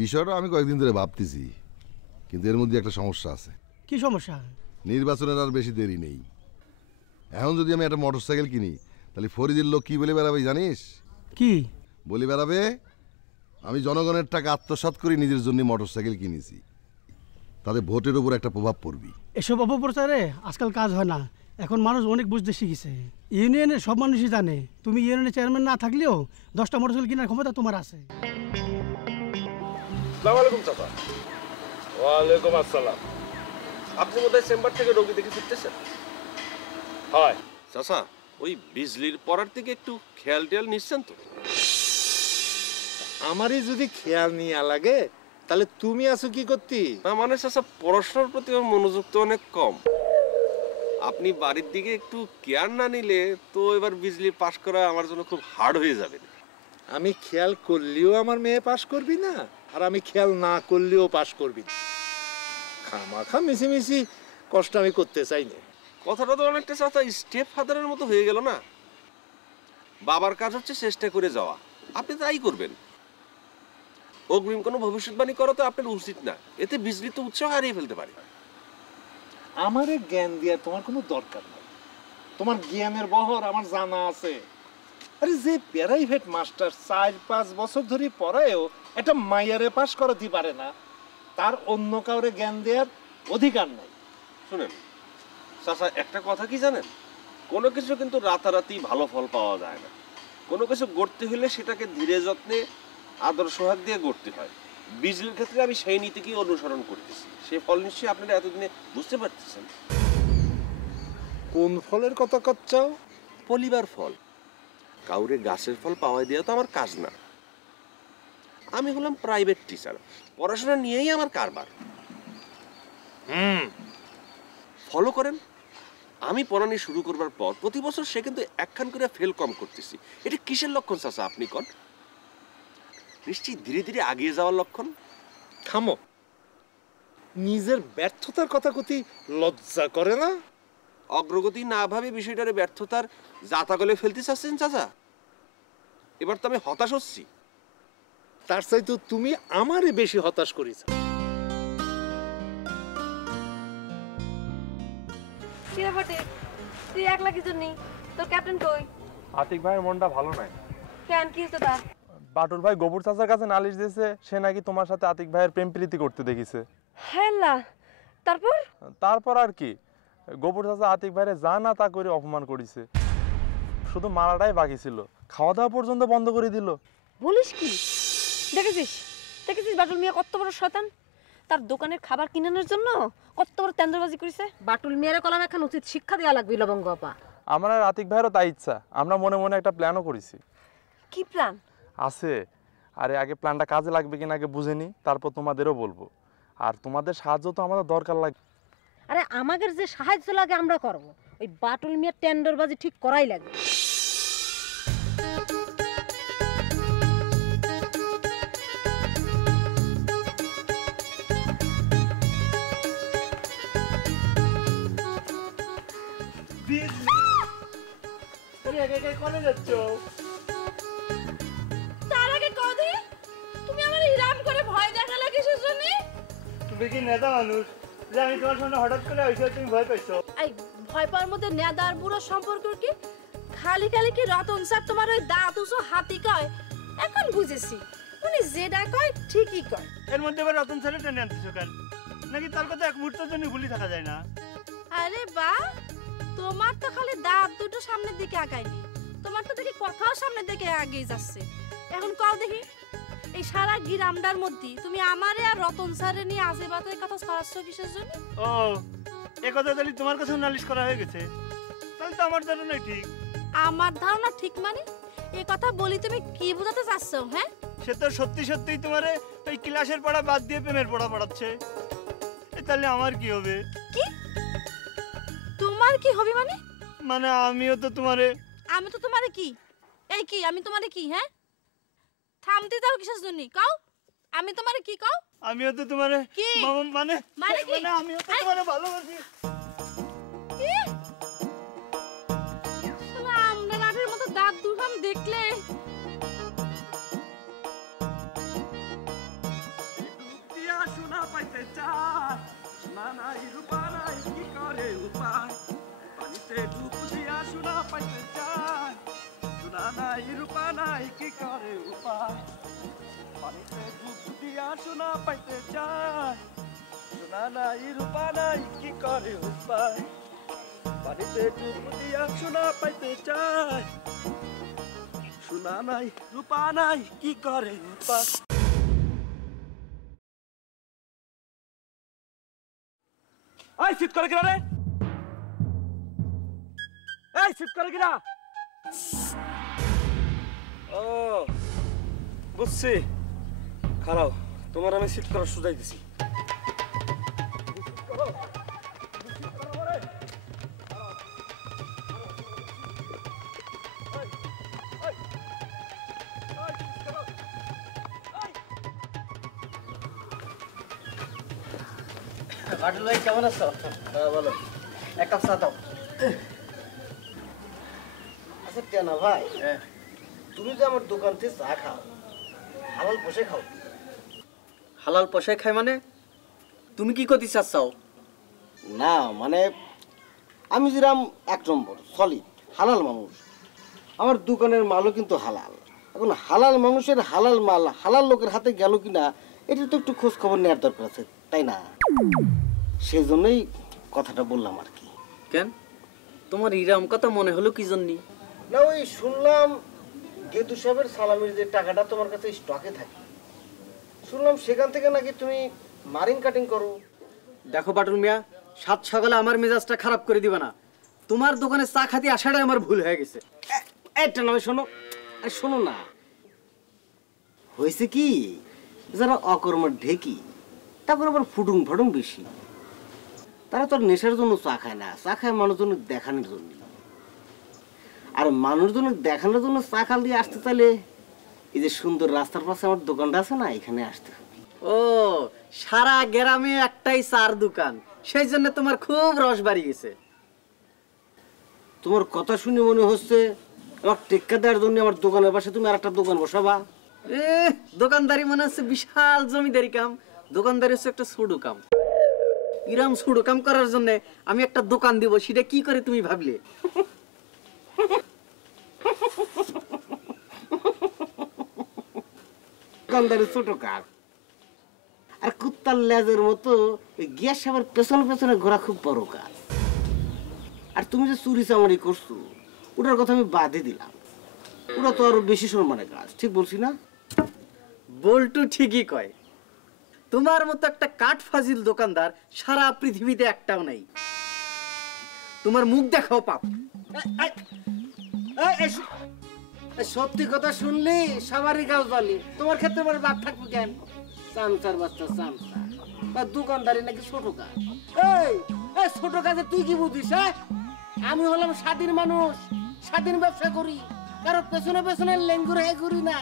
বিষয়টা আমি কয়েকদিন ধরে ভাবতেছি, কিন্তু এর মধ্যে একটা সমস্যা আছে। কি সমস্যা? নির্বাচনের আর বেশি দেরি নেই। এখন যদি আমি একটা মোটরসাইকেল কিনি, তাহলে ফরিদের লোক কি বলে বেড়াবে জানিস? কি বলে বেড়াবে? আমি জনগণের টাকা আত্মসাৎ করে নিজের জন্য মোটরসাইকেল কিনেছি। তাদের ভোটের উপর একটা প্রভাব পড়বি। এসব অপপ্রচারে আজকাল কাজ হয় না। এখন মানুষ অনেক বুঝতে শিখেছে। ইউনিয়নের সব মানুষই জানে তুমি ইউনিয়নের চেয়ারম্যান না থাকলেও 10টা মোটরসাইকেল কেনার ক্ষমতা তোমার আছে। আসসালামু আলাইকুম চাচা। ওয়ালাইকুম আসসালাম। আপনি বোধহয় চেম্বার থেকে রোগী দেখে ফিরতেছেন? হয় চাচা, ওই বিজলির পড়ার থেকে একটু খেয়াল টেয়াল নিচ্ছেন তো? আমারই যদি খেয়াল নিয়ে লাগে তাহলে তুমি আছো কি করতে? না মানে চাচা, পড়াশোনার প্রতি আমার মনোযোগ তো অনেক কম। আপনি বাড়ির দিকে একটু কেয়ার না নিলে তো এবার বিজলি পাশ করা আমার জন্য খুব হার্ড হয়ে যাবে। আমি খেয়াল করলেও আমার মেয়ে পাশ করবি না, আর আমি খেয়াল না করলেও পাশ করবি না। খামাখা মিশিমিশি কষ্ট আমি করতে চাই না। কথাটা তো অনেকটা চাচা স্টেপ ফাদারের মতো হয়ে গেল না? বাবার কাজ হচ্ছে চেষ্টা করে যাওয়া, আপনি তাই করবেন। অগ্রিম কোনো ভবিষ্যৎবাণী করা তো আপনার উচিত না, এতে বিজলি তো উৎসাহ হারিয়ে ফেলতে পারে। আমারে জ্ঞান দেওয়ার তোমার কোনো দরকার নেই। তোমার জ্ঞানের বহর আমার জানা আছে। আরে যে প্রাইভেট মাস্টার 4-5 বছর ধরে পড়ায়ও একটা মাইয়ারে পাস করাতে পারে না, তার অন্য কাউরে জ্ঞান দেওয়ার অধিকার নাই। শুনেন চাচা, একটা কথা কি জানেন, কোনো কিছু কিন্তু রাতারাতি ভালো ফল পাওয়া যায় না। কোনো কিছু গড়তে হলে সেটাকে ধীরে যত্নে আদর সোহাগ দিয়ে গড়তে হয়। বিজলির ক্ষেত্রে আমি সেই নীতিকেই অনুসরণ করতেছি। সেই ফল নিশ্চয়ই আপনারা এতদিনে বুঝতে পারতেছেন। কোন ফলের কথা করছাও? পলিবার ফল। কাউরে গাছের ফল পাওয়াই দেওয়া তো আমার কাজ না। আমি হলাম প্রাইভেট টিচার, পড়াশোনা নিয়েই আমার কারবার। ফলো করেন, আমি পড়ানি শুরু করবার পর প্রতি বছর সে কিন্তু একখান করে ফেল কম করতেছি। এটা কিসের লক্ষণ চাচা আপনি কন? নিশ্চয়ই ধীরে ধীরে আগিয়ে যাওয়ার লক্ষণ। থামো, নিজের ব্যর্থতার কথা কতি লজ্জা করে না? অগ্রগতি না ভাবে বিষয়টারে ব্যর্থতার জাতাকলে ফেলতে চাচ্ছেন চাচা? এবার তো আমি হতাশ হচ্ছি। তার চাইতে তুমি আমারে বেশি হতাশ করেছ। কিরে ফটে, তুই একলা কি জন্য? তোর ক্যাপ্টেন কই? আতিক ভাইয়ের মনটা ভালো নাই। কেন, কি হচ্ছে তার? বাটুল ভাই গোবর চাচার কাছে নালিশ দিয়েছে, সে নাকি তোমার সাথে আতিক ভাইয়ের প্রেম প্রীতি করতে দেখিছে। হেলা, তারপর? তারপর আর কি, গোবর চাচা আতিক ভাইরে যা না তা করে অপমান করেছে। শুধু মারাটাই বাকি ছিল, খাওয়া দাওয়া পর্যন্ত বন্ধ করে দিল। বলিস কি? দেখেছিস দেখেছিস বাটুল মিয়া কত বড় শয়তান? তার দোকানের খাবার কিনানোর জন্য কত বড় তেন্দ্রবাজি করেছে। বাটুল মিয়ার কলম এখন উচিত শিক্ষা দেওয়া লাগবে লবঙ্গ আপা। আমার আর আতিক ভাইয়েরও তাই ইচ্ছা। আমরা মনে মনে একটা প্ল্যানও করেছি। কি প্ল্যান আছে? আরে আগে প্ল্যানটা কাজে লাগবে কিনা আগে বুঝে নি, তারপর তোমাদেরও বলবো। আর তোমাদের সাহায্য তো আমাদের দরকার লাগে। আরে আমাদের যে সাহায্য লাগে আমরা করব, ওই বাটুল মিয়ার টেন্ডারবাজি ঠিক করাই লাগবে। একা একা কলে যাচ্ছ? তার আগে কদি তুমি আমার ইরাম করে ভয় দেখালে কিসের জন্য? তুমি কি নেতা মানুষ যে আমি তোমার সামনে হঠাৎ করে আইসা তুমি ভয় পাইছো? এই ভয় পাওয়ার মধ্যে নেদা আর বুড়ো সম্পর্ক কি? খালি খালি কি রতন স্যার তোমার ওই দাঁত উঁচু হাতি কয়? এখন বুঝেছি উনি যেটা কয় ঠিকই কয়। এর মধ্যে আবার রতন স্যারের টেনে আনতেছো কেন? নাকি তার কথা এক মুহূর্তের জন্য ভুলি থাকা যায় না? আরে বাহ, তোমার তো খালি দাঁত দুটো সামনের দিকে আগায়নি, তোমার তো দেখি কথাও সামনের দিকে এগিয়ে যাচ্ছে। এখন কও দেখি, এই সারা গ্রামটার মধ্যে তুমি আমারে আর রতন স্যারে নিয়ে আজে বাজে কথা ছড়াচ্ছ কিসের জন্য? ও, এ কথা তাহলে তোমার কাছেও নালিশ করা হয়ে গেছে? তাহলে তো আমার ধারণাই ঠিক। আমার ধারণা ঠিক মানে? এ কথা বলি তুমি কি বোঝাতে চাচ্ছ? হ্যাঁ, সে তো সত্যি সত্যিই তোমারে ওই ক্লাসের পড়া বাদ দিয়ে প্রেমের পড়া পড়াচ্ছে। তাহলে আমার কি হবে? কি তোমার কি হবে মানে? মানে আমিও তো তোমারে আমি তো তোমারে কি এই কি আমি তোমারে কি? হ্যাঁ, থামতে দাও কিসের জন্য? কও আমি তোমারে কি? কও আমিও তো তোমারে কি মানে মানে কি? মানে আমিও তো তোমারে ভালোবাসি। কি শালা আমরা নাটের মতো দাঁত দুখান দেখলে দিয়া শোনা পাইতে চায় না নাই রূপা নাই কি করে উপায় পানিতে ডুব দিয়া শোনা পাইতে চায় শোনা নাই রূপা নাই কি করে উপায় পানিতে ডুব দিয়া শোনা পাইতে চায় শোনা নাই রূপা নাই কি করে উপায় পানিতে ডুব দিয়া শোনা পাইতে চায় শোনা নাই রূপা নাই কি করে উপায়। এই সিট করে কিনা রে? এই সিট করে কিনা? ও বুঝছি, খারাপ তোমার আমি সিট করার সুযোগ দিছি। বাটুল ভাই কেমন আছো? হ্যাঁ বলো। এক কাপ চা দাও। আচ্ছা টেনা ভাই, তুমি যে আমার দোকান থেকে চা খাও, হালাল পোষে খাও? হালাল পোষায় খাই মানে? তুমি কি করতে চাচ্ছাও? না মানে আমি যেরাম 1 নম্বর সলিড হালাল মানুষ, আমার দোকানের মালও কিন্তু হালাল। এখন হালাল মানুষের হালাল মাল হালাল লোকের হাতে গেল কিনা এটা তো একটু খোঁজ খবর নেওয়ার দরকার আছে, তাই না? সেই জন্যই কথাটা বললাম আর কি। কেন তোমার ইরাম কথা মনে হলো কি জন্য? না ওই শুনলাম গেদু সাহেবের সালামির যে টাকাটা তোমার কাছে স্টকে থাকে, শুনলাম সেখান থেকে নাকি তুমি মারিং কাটিং করো। দেখো বাটুল মিয়া, সাত সকালে আমার মেজাজটা খারাপ করে দিবা না। তোমার দোকানে চা খাতে আসাটাই আমার ভুল হয়ে গেছে। একটা নয় শোনো, শোনো না, হয়েছে কি যারা অকর্মর ঢেকি তারপর আবার ফুটুং ফাটুং বেশি, তারা তো নেশার জন্য চা খায় না, চা খায় মানুষজন দেখানোর জন্য। আর মানুষজন দেখানোর জন্য চা খাল দিয়ে আসতে চাইলে এই যে সুন্দর রাস্তার পাশে আমার দোকানটা আছে না, এখানে আসতে হবে। ও, সারা গ্রামে একটাই চার দোকান, সেই জন্য তোমার খুব রস বাড়ি গেছে। তোমার কথা শুনে মনে হচ্ছে আমার টেক্কা দেওয়ার জন্য আমার দোকানের পাশে তুমি আর একটা দোকান বসাবা। দোকানদারি মনে হচ্ছে বিশাল জমিদারি কাম, দোকানদারি হচ্ছে একটা ছোটো কাম। ইরাম ছোটো কাম করার জন্য আমি একটা দোকান দিব, সেটা কি করে তুমি ভাবলে? দোকানদারি ছোট কাজ, আর কুত্তার লেজের মতো গ্যাস আবার পেছনে পেছনে ঘোরা খুব বড় কাজ। আর তুমি যে চুরি চামারি করছো ওটার কথা আমি বাদে দিলাম, ওটা তো আরো বেশি সম্মানের কাজ, ঠিক বলছি না? বল্টু ঠিকই কয়, তোমার মতো একটা কাঠ ফাজিল দোকানদার সারা পৃথিবীতে একটাও নাই। তোমার মুখ দেখাও পাপ। সত্যি কথা শুনলি সবারই গাছ জ্বলি, তোমার ক্ষেত্রে আমার বাদ থাকবে কেন? চামচার বাচ্চা চামচা, বা দোকানদারি নাকি ছোট কাজ? এই ছোট কাজে তুই কি বুঝিস? আমি হলাম স্বাধীন মানুষ, স্বাধীন ব্যবসা করি, কারো পেছনে পেছনে লেঙ্গুর হয়ে ঘুরি না।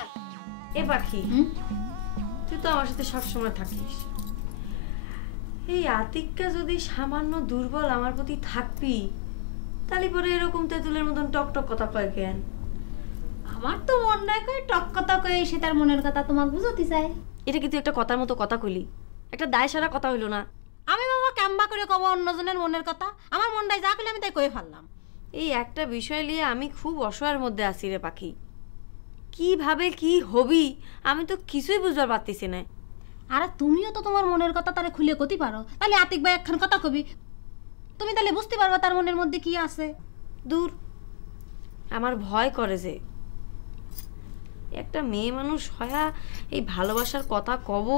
এ পাখি, তুই তো আমার সাথে সবসময় থাকিস, এই আতিকটা যদি সামান্য দুর্বল আমার প্রতি থাকবি তালি পরে এরকম তেঁতুলের মতন টক টক কথা কয় কেন? আমার তো মন নাই কই টক কথা কই সে তার মনের কথা তোমাকে বুঝাতে চাই। এটা কিন্তু একটা কথার মতো কথা কইলি, একটা দায় সারা কথা হইলো না। আমি বাবা কেম্বা করে কব অন্যজনের মনের কথা? আমার মনটাই যা কইলে আমি তাই কই ফেললাম। এই একটা বিষয় নিয়ে আমি খুব অসহায়ের মধ্যে আছি রে পাখি। কিভাবে কি হবি আমি তো কিছুই বুঝবার পারতেছি না। আরে তুমিও তো তোমার মনের কথা তারে খুলে কতি পারো, তাহলে আতিক ভাই একখান কথা কবি, তুমি তাহলে বুঝতে পারবা তার মনের মধ্যে কি আছে। দূর, আমার ভয় করে যে একটা মেয়ে মানুষ হয়া এই ভালোবাসার কথা কব,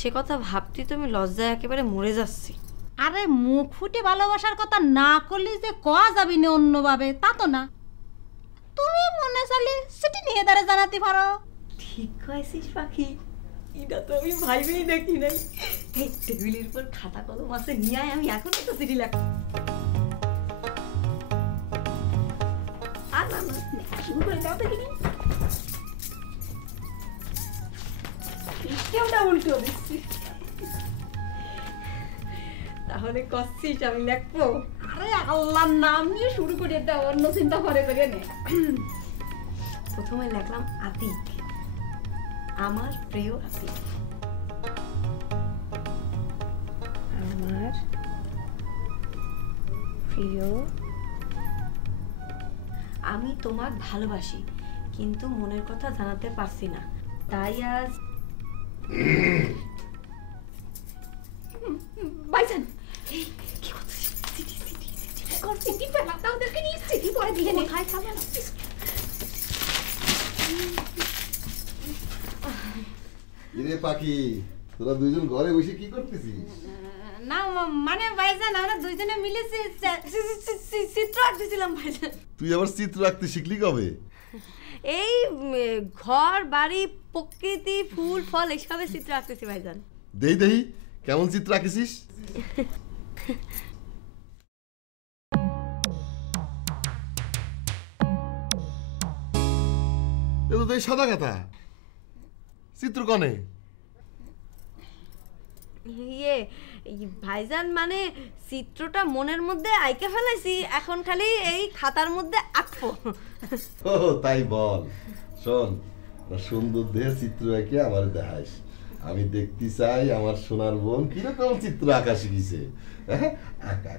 সে কথা ভাবতে তো আমি লজ্জায় একেবারে মরে যাচ্ছি। আরে মুখ ফুটে ভালোবাসার কথা না করলে যে কয়া যাবি না অন্যভাবে তা তো না, তুমি মনে চালি সেটি নিয়ে দ্বারা জানাতে পারো। ঠিক কয়েছিস পাখি, এটা তো আমি ভাইবেই দেখি নাই। এই টেবিলের উপর খাতা কলম আছে, নিয়ে আয়, আমি এখন একটা চিঠি লেখ। আর না শুরু করে দাও দেখিনি, কেউটা উল্টো দিচ্ছি। তাহলে কচ্ছিস আমি লেখবো? আরে আল্লাহর নাম নিয়ে শুরু করে দাও, অন্য চিন্তা করে করে নে। প্রথমে লেখলাম আতিক, আমার প্রিয় আতিক, আমার প্রিয়, আমি তোমাক ভালোবাসি কিন্তু মনের কথা জানাতে পারছি না, তাই আজ ভাইজান কি করছিস? চিঠি চিঠি চিঠি কর, চিঠি ফেলা দাও, ওদেরকে নিয়ে চিঠি পরে দিয়ে নে। খাই খাবে না ইরে পাখি, তোরা দুইজন ঘরে বসে কি করতেছিস? না মানে ভাইজান আমরা দুইজনে মিলে চিত্র আঁকতেছিলাম ভাইজান। তুই আবার চিত্র আঁকতে শিখলি কবে? এই ঘর বাড়ি প্রকৃতি ফুল ফল এইসবের চিত্র আঁকতেছি ভাইজান। দেই দেই কেমন চিত্র আঁকিছিস? এ তো সাদা কথা চিত্র কনে? ইয়ে ভাইজান মানে চিত্রটা মনের মধ্যে আইকে ফেলাইছি, এখন খালি এই খাতার মধ্যে আঁকবো। ও তাই বল। শোন, সুন্দর দেহে চিত্র এঁকে আমার দেখাইস, আমি দেখতে চাই আমার সোনার বোন কিরকম চিত্র আঁকা শিখিছে। হ্যাঁ আঁকা।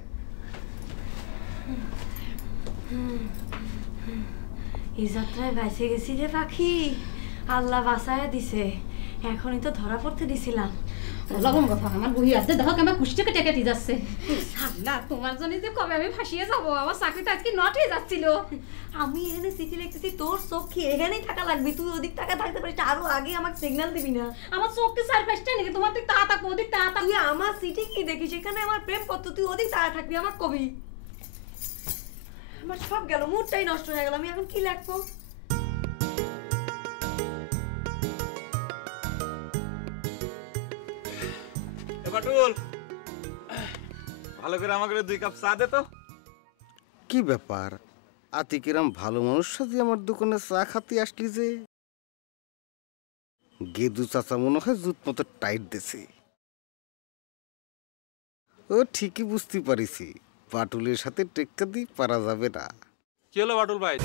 এই যাত্রায় বেঁচে গেছি রে পাখি, আল্লাহ বাঁচায় দিছে। এখনই তো ধরা পড়তে দিছিলাম। লগন কথা আমার বহি আছে, দেখো কেমন কুষ্টিকে টেকেটি যাচ্ছে। আল্লাহ তোমার জন্য যে কবে আমি ফাঁসিয়ে যাবো, আমার চাকরিটা আজকে নট হয়ে যাচ্ছিল। আমি এখানে চিঠি লিখতেছি, তোর চোখ কি এখানেই থাকা লাগবে? তুই ওদিক টাকা থাকতে পারিস, আরো আগে আমাকে সিগন্যাল দিবি না? আমার চোখকে চার পাঁচটা নাকি তোমার দিক তা তাকো, ওদিক তা তাকো। তুই আমার চিঠি কি দেখিস? এখানে আমার প্রেম পত্র, তুই ওদিক তাকা থাকবি, আমার কবি। আমার সব গেল, মুডটাই নষ্ট হয়ে গেল, আমি এখন কি লিখবো? বাটুল, ভালো করে আমাকে 2 কাপ চা দে তো। কি ব্যাপার আতিকিরাম ভালো মানুষ সাথে আমার দোকানে চা খাতে আসলি যে? গেদু চাচা মনে হয় জুত মতো টাইট দিছে। ও ঠিকই বুঝতে পারিছি, বাটুলের সাথে টেক্কা দিয়ে পারা যাবে না। কি হলো বাটুল ভাই,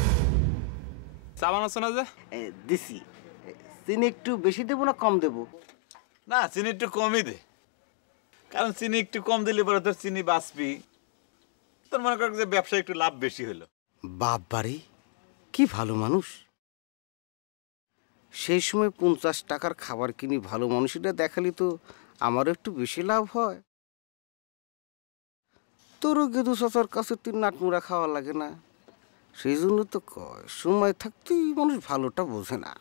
চা বানাচ্ছ না যে? দিছি। চিনি একটু বেশি দেবো না কম দেবো? না, চিনি একটু কমই দে, কারণ চিনি একটু কম দিলে পরে তোর চিনি বাঁচবি, তোর মনে কর যে ব্যবসায় একটু লাভ বেশি হলো। বাপ বাড়ি কি ভালো মানুষ। সেই সময় 50 টাকার খাবার কিনি ভালো মানুষটা দেখালি তো আমারও একটু বেশি লাভ হয়। তোরও গেদু চাচার কাছে তুই নাটমুড়া খাওয়া লাগে না, সেই জন্য তো কয় সময় থাকতেই মানুষ ভালোটা বোঝে না।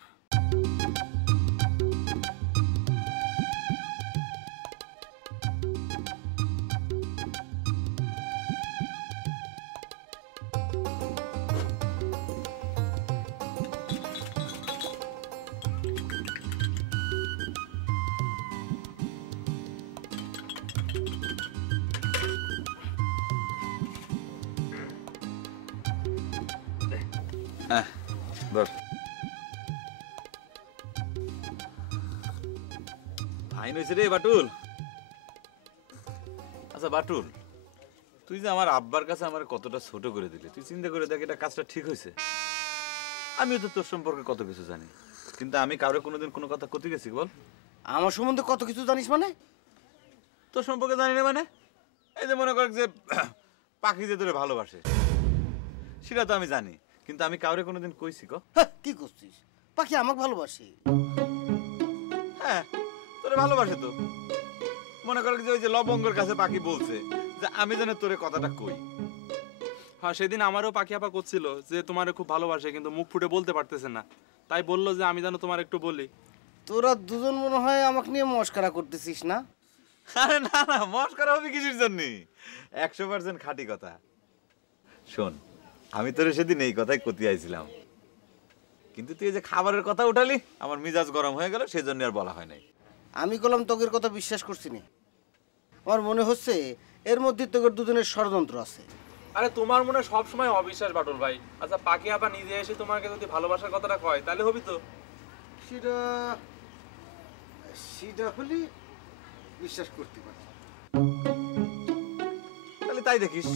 ফাইন হয়েছে রে বাটুল। আচ্ছা বাটুল, তুই যে আমার আব্বার কাছে আমার কতটা ছোট করে দিলি, তুই চিন্তা করে দেখ এটা কাজটা ঠিক হয়েছে? আমিও তো তোর সম্পর্কে কত কিছু জানি, কিন্তু আমি কাউরে কোনোদিন কোনো কথা কতে গেছি বল? আমার সম্বন্ধে কত কিছু জানিস মানে? তোর সম্পর্কে জানি না মানে? এই যে মনে কর যে পাখি যে তোরে ভালোবাসে সেটা তো আমি জানি, কিন্তু আমি কাউরে কোনোদিন কইছি ক? কি করছিস? পাখি আমাকে ভালোবাসে। হ্যাঁ তোরে ভালোবাসে তো। মনে কর যে ওই যে লবঙ্গর কাছে পাখি বলছে যে আমি যেন তোরে কথাটা কই। হ্যাঁ সেদিন আমারও পাখি আপা করছিল যে তোমারে খুব ভালোবাসে, কিন্তু মুখ ফুটে বলতে পারতেছে না, তাই বললো যে আমি যেন তোমার একটু বলি। তোরা দুজন মনে হয় আমাকে নিয়ে মস্করা করতেছিস না? আরে না না, মস্করা হবে কিসের জন্য? 100% খাঁটি কথা। শোন, আমি তোরে সেদিন এই কথাই কতি আইছিলাম, কিন্তু তুই যে খাবারের কথা উঠালি আমার মিজাজ গরম হয়ে গেল, সেই জন্য আর বলা হয় নাই। আমি কলম তোকের কথা বিশ্বাস করছি না। আমার মনে হচ্ছে এর মধ্যে তোকের দুজনের ষড়যন্ত্র আছে। আরে তোমার মনে সব সময় অবিশ্বাস বাটুল ভাই। আচ্ছা পাখি আপা নিজে এসে তোমাকে যদি ভালোবাসার কথাটা কয় তাহলে হবি তো? সেটা হলে বিশ্বাস করতে পারি। তাহলে তাই দেখিস।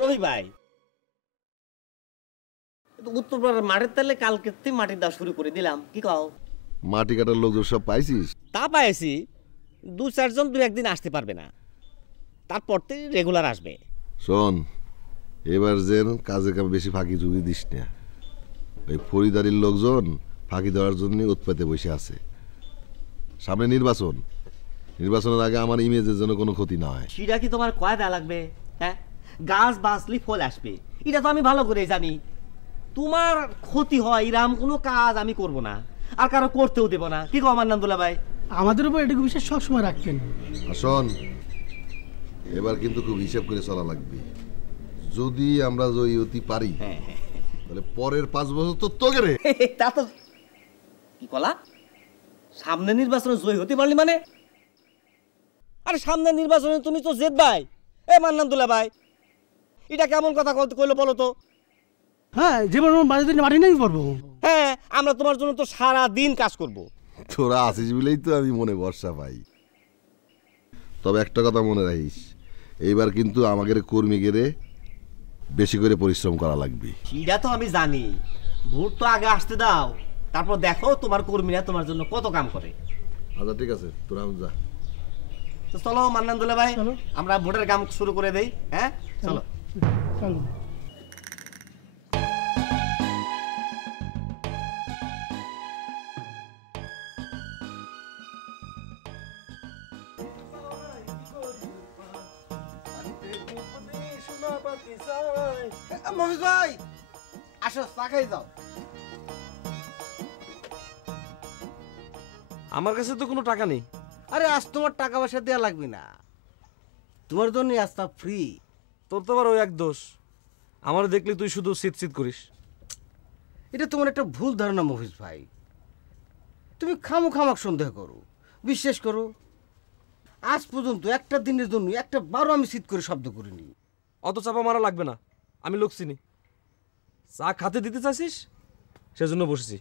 রবি ভাই, উত্তরপাড়ার মাঠের তালে কালকে মাটি দেওয়া শুরু করে দিলাম, কি কও? মাটি কাটার লোকজন সব পাইছিস? তা পাইছি, 2-4 জন 2 একদিন আসতে পারবে না, তারপর থেকে রেগুলার আসবে। শোন, এবার যেন কাজে কামে বেশি ফাঁকি ঝুঁকি দিস না। ওই ফরিদারির লোকজন ফাঁকি দেওয়ার জন্য উৎপাতে বসে আছে। সামনে নির্বাচন, নির্বাচনের আগে আমার ইমেজের জন্য কোনো ক্ষতি না হয়। সেটা কি তোমার কয় দেয়া লাগবে? হ্যাঁ, গাছ বাঁচলি ফল আসবে, এটা তো আমি ভালো করে জানি। তোমার ক্ষতি হয় এরকম কোনো কাজ আমি করব না, আর কারো করতেও দেব না, কি কো আমার নান্দুলা ভাই? আমাদের উপর এটুকু বিশ্বাস সবসময় রাখবেন। শোন, এবার কিন্তু খুব হিসাব করে চলা লাগবে। যদি আমরা জয়ী হতে পারি তাহলে পরের 5 বছর তো তোকে রে। তা তো কি কলা? সামনে নির্বাচনে জয়ী হতে পারলি মানে? আরে সামনে নির্বাচনে তুমি তো জেদ ভাই। এ মান্নান্দুলা ভাই, এটা কেমন কথা কইলো বলো তো? হ্যাঁ, জীবন বাড়িতে মাটি নাই করবো। হ্যাঁ, আমরা তোমার জন্য তো সারা দিন কাজ করব। তোরা আসিস বলেই তো আমি মনে ভরসা পাই। তবে একটা কথা মনে রাখিস, এইবার কিন্তু আমাদের কর্মীগেরে বেশি করে পরিশ্রম করা লাগবে। সেটা তো আমি জানি, ভোট তো আগে আসতে দাও, তারপর দেখো তোমার কর্মীরা তোমার জন্য কত কাম করে। আচ্ছা ঠিক আছে, তোরা যা। তো চলো মান্নান্দুলা ভাই, আমরা ভোটের কাম শুরু করে দেই। হ্যাঁ চলো চলো। মফিজ ভাই আসো, চা খাই যাও। আমার কাছে তো কোনো টাকা নেই। আরে আজ তোমার টাকা পয়সা দেওয়া লাগবে না, তোমার জন্য আজ তা ফ্রি। তোর তো আবার ওই এক দোষ, আমার দেখলি তুই শুধু শীত শীত করিস। এটা তোমার একটা ভুল ধারণা মফিজ ভাই। তুমি খামোখামাক সন্দেহ করো, বিশ্বাস করো, আজ পর্যন্ত একটা দিনের জন্য একটা বারো আমি শীত করে শব্দ করিনি। অত চাপা মারা লাগবে না, আমি লোক চিনি। চা খাতে দিতে চাইছিস সেজন্য বসেছি।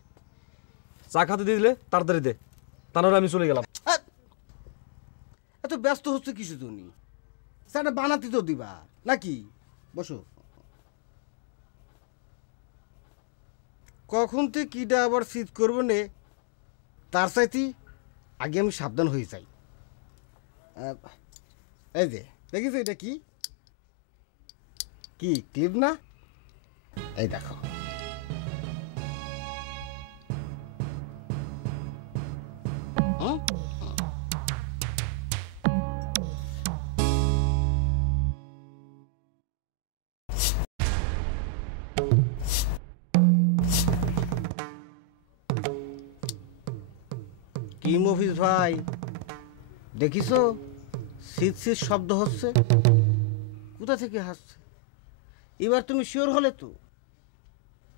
চা খাতে দিয়ে দিলে তাড়াতাড়ি দে, তাহলে আমি চলে গেলাম। এত ব্যস্ত হচ্ছে কিছু জন্য, চাটা বানাতে তো দিবা নাকি? বসো। কখন থেকে কিটা আবার শীত করবো নে, তার চাইতে আগে আমি সাবধান হয়ে যাই। এই যে দেখিস এটা কি কি ক্লিপ না? এই দেখো, কি মফিজ ভাই দেখিস শীত শীত শব্দ হচ্ছে, কোথা থেকে হাসছে? এবার তুমি শিওর হলে তো?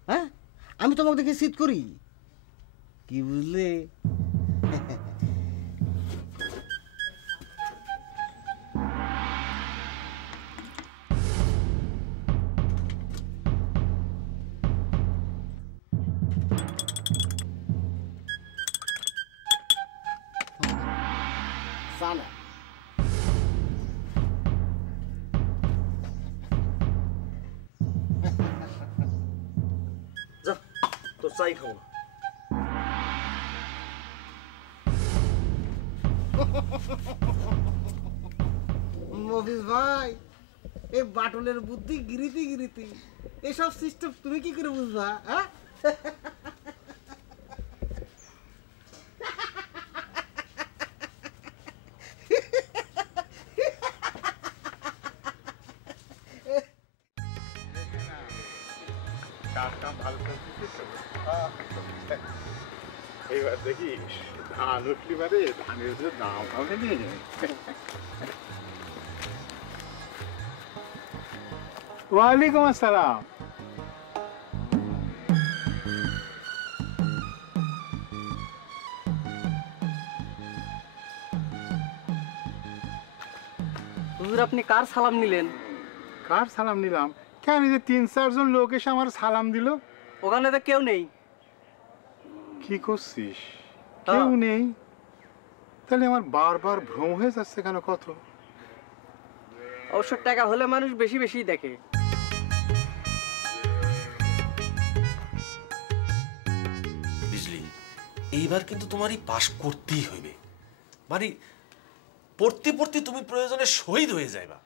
হ্যাঁ, আমি তোমাকে দেখে শীত করি কি বুঝলে? চাই খাবো না। মফিজ ভাই, এই বাটুলের বুদ্ধি গিরিতি গিরিতি, এসব সিস্টেম তুমি কি করে বুঝবা? হ্যাঁ, এইবার দেখিস ধান উঠলি বারে ধানের যে দাম হবে নি। ওয়ালাইকুম আসসালাম। হুজুর আপনি কার সালাম নিলেন? কার সালাম নিলাম? কেন যে 3-4 জন লোক এসে আমার সালাম দিল। ওখানে তো কেউ নেই। কি করছিস? কেউ নেই? তাহলে আমার বারবার ভ্রম হয়ে যাচ্ছে কেন কত? অবশ্য টাকা হলে মানুষ বেশি বেশি দেখে। বুঝলি, এইবার কিন্তু তোমারই পাশ করতেই হইবে। মানে পড়তে পড়তে তুমি প্রয়োজনে শহীদ হয়ে যাইবা,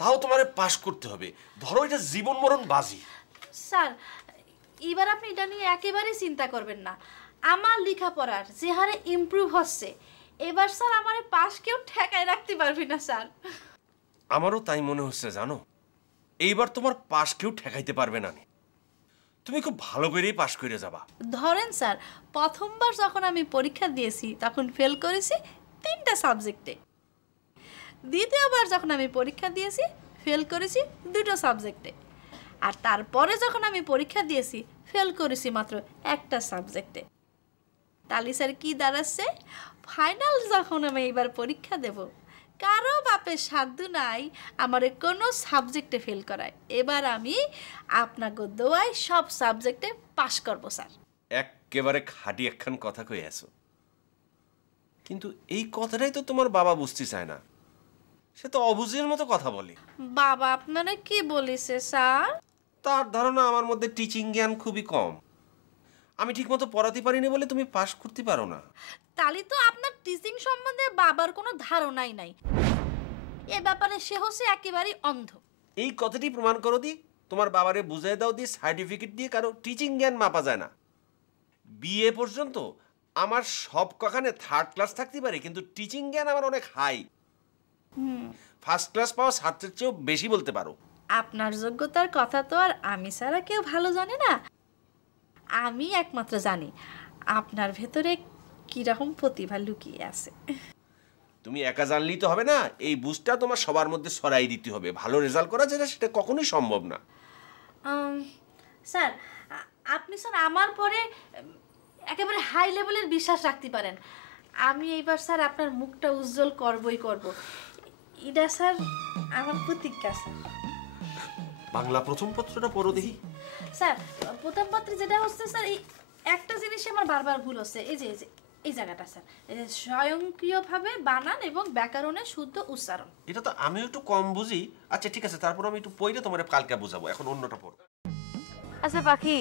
তাও তোমারে পাশ করতে হবে। ধরো এটা জীবন মরণ বাজি। স্যার এবার আপনি এটা নিয়ে একেবারেই চিন্তা করবেন না। আমার লেখাপড়ার যে হারে ইমপ্রুভ হচ্ছে, এবার স্যার আমার পাশ কেউ ঠেকায় রাখতে পারবি না স্যার। আমারও তাই মনে হচ্ছে জানো, এইবার তোমার পাশ কেউ ঠেকাইতে পারবে না। তুমি খুব ভালো করেই পাশ করে যাবা। ধরেন স্যার, প্রথমবার যখন আমি পরীক্ষা দিয়েছি তখন ফেল করেছি 3টা সাবজেক্টে। দ্বিতীয়বার যখন আমি পরীক্ষা দিয়েছি ফেল করেছি 2টো সাবজেক্টে। আর তারপরে যখন আমি পরীক্ষা দিয়েছি ফেল করেছি মাত্র 1টা সাবজেক্টে। তাহলে স্যার কি দাঁড়াচ্ছে, ফাইনাল যখন আমি এবার পরীক্ষা দেব, কারো বাপের সাধ্য নাই আমারে কোনো সাবজেক্টে ফেল করায়। এবার আমি আপনাকে দোয়ায় সব সাবজেক্টে পাশ করব স্যার। একেবারে খাঁটি একখান কথা কই আছো, কিন্তু এই কথাটাই তো তোমার বাবা বুঝতে চায় না। সে তো অবুঝের মতো কথা বলে। বাবা আপনারা কি বলেছে স্যার? তার ধারণা আমার মধ্যে টিচিং জ্ঞান খুবই কম। আমি ঠিকমতো পড়াতে পারিনি বলে তুমি পাশ করতে পারো না। তাহলে তো আপনার টিচিং সম্বন্ধে বাবার কোনো ধারণাই নাই। এ ব্যাপারে সে হচ্ছে একেবারেই অন্ধ। এই কথাটি প্রমাণ করো দি, তোমার বাবারে বুঝাই দাও দি সার্টিফিকেট দিয়ে কারো টিচিং জ্ঞান মাপা যায় না। বিএ পর্যন্ত আমার সব কখানে 3rd ক্লাস থাকতে পারে, কিন্তু টিচিং জ্ঞান আমার অনেক হাই। ফার্স্ট ক্লাস পাওয়া ছাত্রের চেয়েও বেশি বলতে পারো। আপনার যোগ্যতার কথা তো আর আমি ছাড়া কেউ ভালো জানে না। আমি একমাত্র জানি আপনার ভেতরে কিরকম প্রতিভা লুকিয়ে আছে। তুমি একা জানলেই তো হবে না, এই বুঝটা তোমার সবার মধ্যে ছড়াই দিতে হবে। ভালো রেজাল্ট করা যেটা সেটা কখনোই সম্ভব না। স্যার আপনি স্যার আমার পরে একেবারে হাই লেভেলের বিশ্বাস রাখতে পারেন। আমি এইবার স্যার আপনার মুখটা উজ্জ্বল করবই করব। এটা স্যার আমার প্রতিজ্ঞা স্যার। বাংলা প্রথম পত্রটা পড়ো দেখি। স্যার প্রথম পত্রে যেটা হচ্ছে স্যার, এই একটা জিনিস আমার বারবার ভুল হচ্ছে। এই যে এই জায়গাটা স্যার, এই যে স্বয়ংক্রিয়ভাবে বানান এবং ব্যাকরণের শুদ্ধ উচ্চারণ। এটা তো আমি একটু কম বুঝি। আচ্ছা ঠিক আছে, তারপর আমি একটু পড়ে তোমারে কালকে বুঝাবো। এখন অন্যটা পড়ো। আচ্ছা পাখি,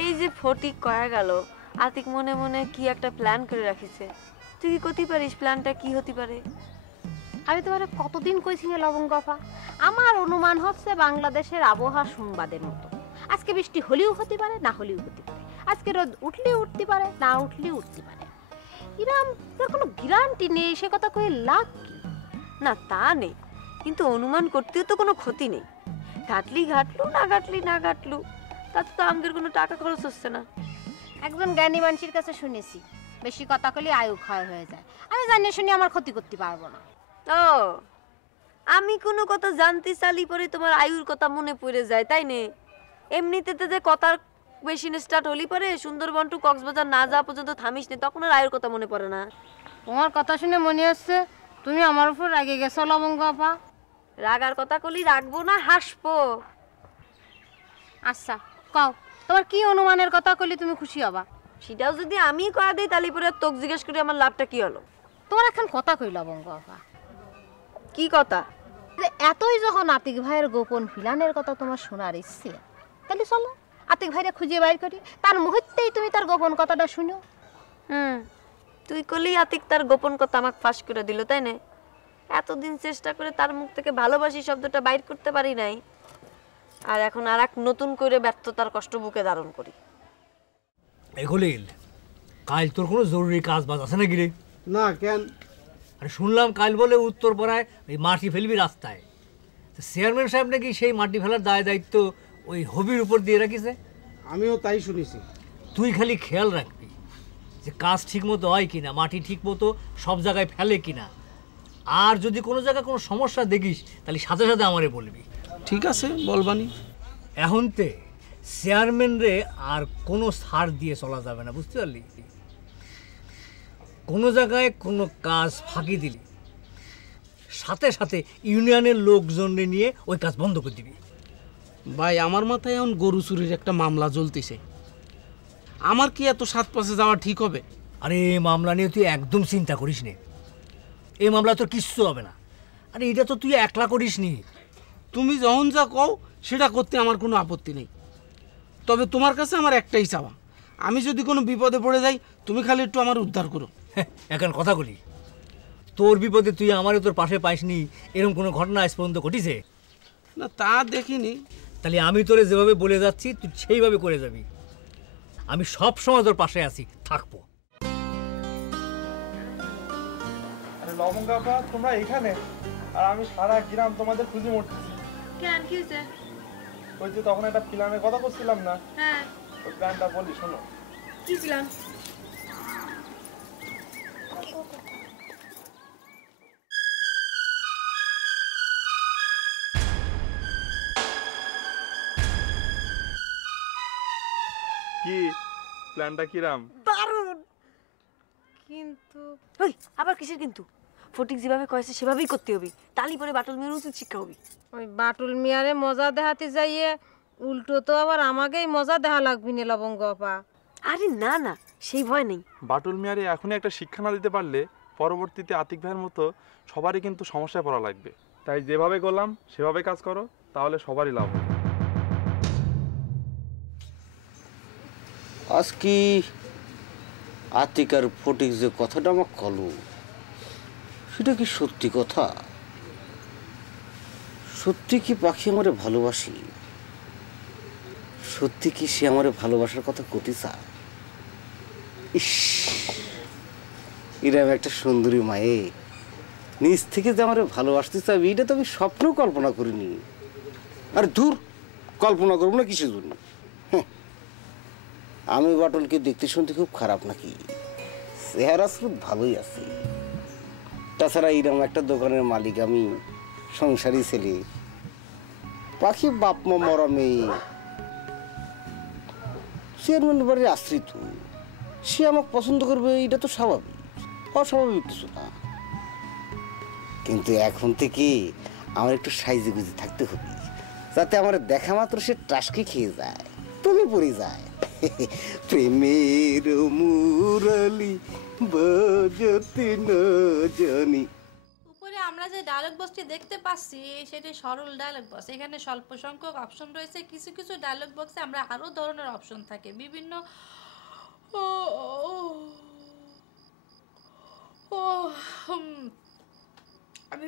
এই যে ফটিক কয়া গেল, আতিক মনে মনে কি একটা প্ল্যান করে রাখিছে। তুই কি করতে পারিস? প্ল্যানটা কি হতে পারে? আমি তোমার কতদিন কইছি না লবঙ্গ আপা, আমার অনুমান হচ্ছে বাংলাদেশের আবহাওয়া সংবাদের মতো। আজকে বৃষ্টি হলেও হতে পারে, না হলেও হতে পারে। আজকে রোদ উঠলেও উঠতে পারে, না উঠলেও উঠতে পারে। এরম তার কোনো গ্যারান্টি নেই, সে কথা কয়ে লাভ কি? না তা নেই, কিন্তু অনুমান করতেও তো কোনো ক্ষতি নেই। ঘাটলি ঘাটলু, না ঘাটলি না ঘাটলু, তাতে তো আমাদের কোনো টাকা খরচ হচ্ছে না। একজন জ্ঞানী মানুষের কাছে শুনেছি, বেশি কথা কলে আয়ু ক্ষয় হয়ে যায়। আমি জানি শুনি আমার ক্ষতি করতে পারবো না। ও, আমি কোনো কথা জানতে চালি পরে তোমার আয়ুর কথা মনে পড়ে যায়, তাই নে? এমনিতে যে কথার বেশি স্টার্ট হলি পরে সুন্দরবন টু কক্সবাজার না যাওয়া পর্যন্ত থামিস নি, তখন আর আয়ুর কথা মনে পড়ে না। তোমার কথা শুনে মনে হচ্ছে তুমি আমার উপর রেগে গেছো লবঙ্গ আপা। রাগার কথা কলি রাখবো না, হাসবো। আচ্ছা কও, তোমার কি অনুমানের কথা কলি তুমি খুশি হবা? সেটাও যদি আমি কয়া দিই তাহলে পরে তোকে জিজ্ঞেস করি আমার লাভটা কি হলো। তোমার এখন কথা কই লবঙ্গ আপা। কি কথা? এতই যখন আতিক ভাইয়ের গোপন প্ল্যানের কথা তোমার শোনার ইচ্ছে, তাহলে চলো আতিক ভাইরে খুঁজে বাইর করি, তার মুহূর্তেই তুমি তার গোপন কথাটা শুনো। তুই করলেই আতিক তার গোপন কথা আমাকে ফাঁস করে দিল, তাই না? এতদিন চেষ্টা করে তার মুখ থেকে ভালোবাসি শব্দটা বাইর করতে পারি নাই, আর এখন আর এক নতুন করে ব্যর্থতার কষ্ট বুকে ধারণ করি। এগুলিল কাল তোর কোনো জরুরি কাজ বাজ আছে নাকি রে? না কেন? আরে শুনলাম কাল বলে উত্তরপাড়ায় এই মাটি ফেলবি রাস্তায়। চেয়ারম্যান সাহেব নাকি সেই মাটি ফেলার দায় দায়িত্ব ওই হবির উপর দিয়ে রাখিছে। আমিও তাই শুনেছি। তুই খালি খেয়াল রাখবি যে কাজ ঠিক মতো হয় কিনা, মাটি ঠিক মতো সব জায়গায় ফেলে কিনা, আর যদি কোনো জায়গায় কোনো সমস্যা দেখিস তাহলে সাথে সাথে আমারে বলবি। ঠিক আছে, বলবানি। এখনতে চেয়ারম্যান রে আর কোনো ছাড় দিয়ে চলা যাবে না, বুঝতে পারলি? কোনো জায়গায় কোনো কাজ ফাঁকি দিলি সাথে সাথে ইউনিয়নের লোকজন নিয়ে ওই কাজ বন্ধ করে দিবি। ভাই আমার মাথায় এখন গরু চুরির একটা মামলা চলতেছে, আমার কি এত সাত পাশে যাওয়া ঠিক হবে? আরে এই মামলা নিয়ে তুই একদম চিন্তা করিস নে, এই মামলা তোর কিচ্ছু হবে না। আরে এটা তো তুই একলা করিস নি। তুমি যখন যা কও সেটা করতে আমার কোনো আপত্তি নেই, তবে তোমার কাছে আমার একটাই চাওয়া, আমি যদি কোনো বিপদে পড়ে যাই তুমি খালি একটু আমার উদ্ধার করো। এখন কথা বলি, তোর বিপদে তুই আমারও তোর পাশে পাইসনি এরকম কোনো ঘটনা আজ পর্যন্ত ঘটিছে? না তা দেখিনি। তাহলে আমি তোরে যেভাবে বলে যাচ্ছি তুই সেইভাবে করে যাবি। আমি সব সময় তোর পাশে আছি, থাকবো। আরে লবঙ্গ আপা, তোমরা এখানে? আর আমি সারা গ্রাম তোমাদের খুঁজে মরতেছি। কেন কি হয়েছে? ওই যে তখন একটা প্ল্যানের কথা করছিলাম না, হ্যাঁ ওই প্ল্যানটা বলি শোনো। কি প্ল্যান? কি প্ল্যানটা কিরাম? দারুণ। কিন্তু ওই আবার কিসের কিন্তু? ফটিক যেভাবে কয়েছে সেভাবেই করতে হবে, তালি পরে বাটুল মেয়ের উচিত শিক্ষা হবে। ওই বাটুল মিয়ারে মজা দেখাতে যাইয়ে উল্টো তো আবার আমাকেই মজা দেখা লাগবি না লবঙ্গ আপা। আরে না না, সেই ভয় নেই। বাটুল মিয়ারে এখনই একটা শিক্ষা না দিতে পারলে পরবর্তীতে আতিক ভাইয়ের মতো সবারই কিন্তু সমস্যায় পড়া লাগবে। তাই যেভাবে করলাম সেভাবে কাজ করো, তাহলে সবারই লাভ হবে। আজ কি আতিক আর ফটিক যে কথাটা আমার কলো, সেটা কি সত্যি কথা? সত্যি কি পাখি আমারে ভালোবাসি? সত্যি কি সে আমারে ভালোবাসার কথা কতি চায়? ইস, এরকম একটা সুন্দরী মায়ে নিজ থেকে যে আমারে ভালোবাসতে চাইবে এটা তো আমি স্বপ্নেও কল্পনা করিনি। আর দূর, কল্পনা করবো না কিসের জন্য? আমি বাটুলকে দেখতে শুনতে খুব খারাপ নাকি? চেহারা খুব ভালোই আছে। তাছাড়া এইরকম একটা দোকানের মালিক আমি, সংসারী ছেলে, পাখি বাপ মা মরা মেয়ে, চেয়ারম্যান বাড়ির আশ্রিত, সে আমাকে পছন্দ করবে এটা তো স্বাভাবিক, অস্বাভাবিক কিছু না। কিন্তু এখন থেকে আমার একটু সাইজে গুজে থাকতে হবে, যাতে আমার দেখা মাত্র সে টাসকে খেয়ে যায়, তুমি পড়ে যায়। প্রেমের মুরলি বাজতে না জানি। উপরে আমরা যে ডায়লগ বক্সটি দেখতে পাচ্ছি সেটি সরল ডায়লগ বক্স। এখানে স্বল্প সংখ্যক অপশন রয়েছে, কিছু কিছু ডায়লগ বক্সে আমরা আরো ধরনের অপশন থাকে, বিভিন্ন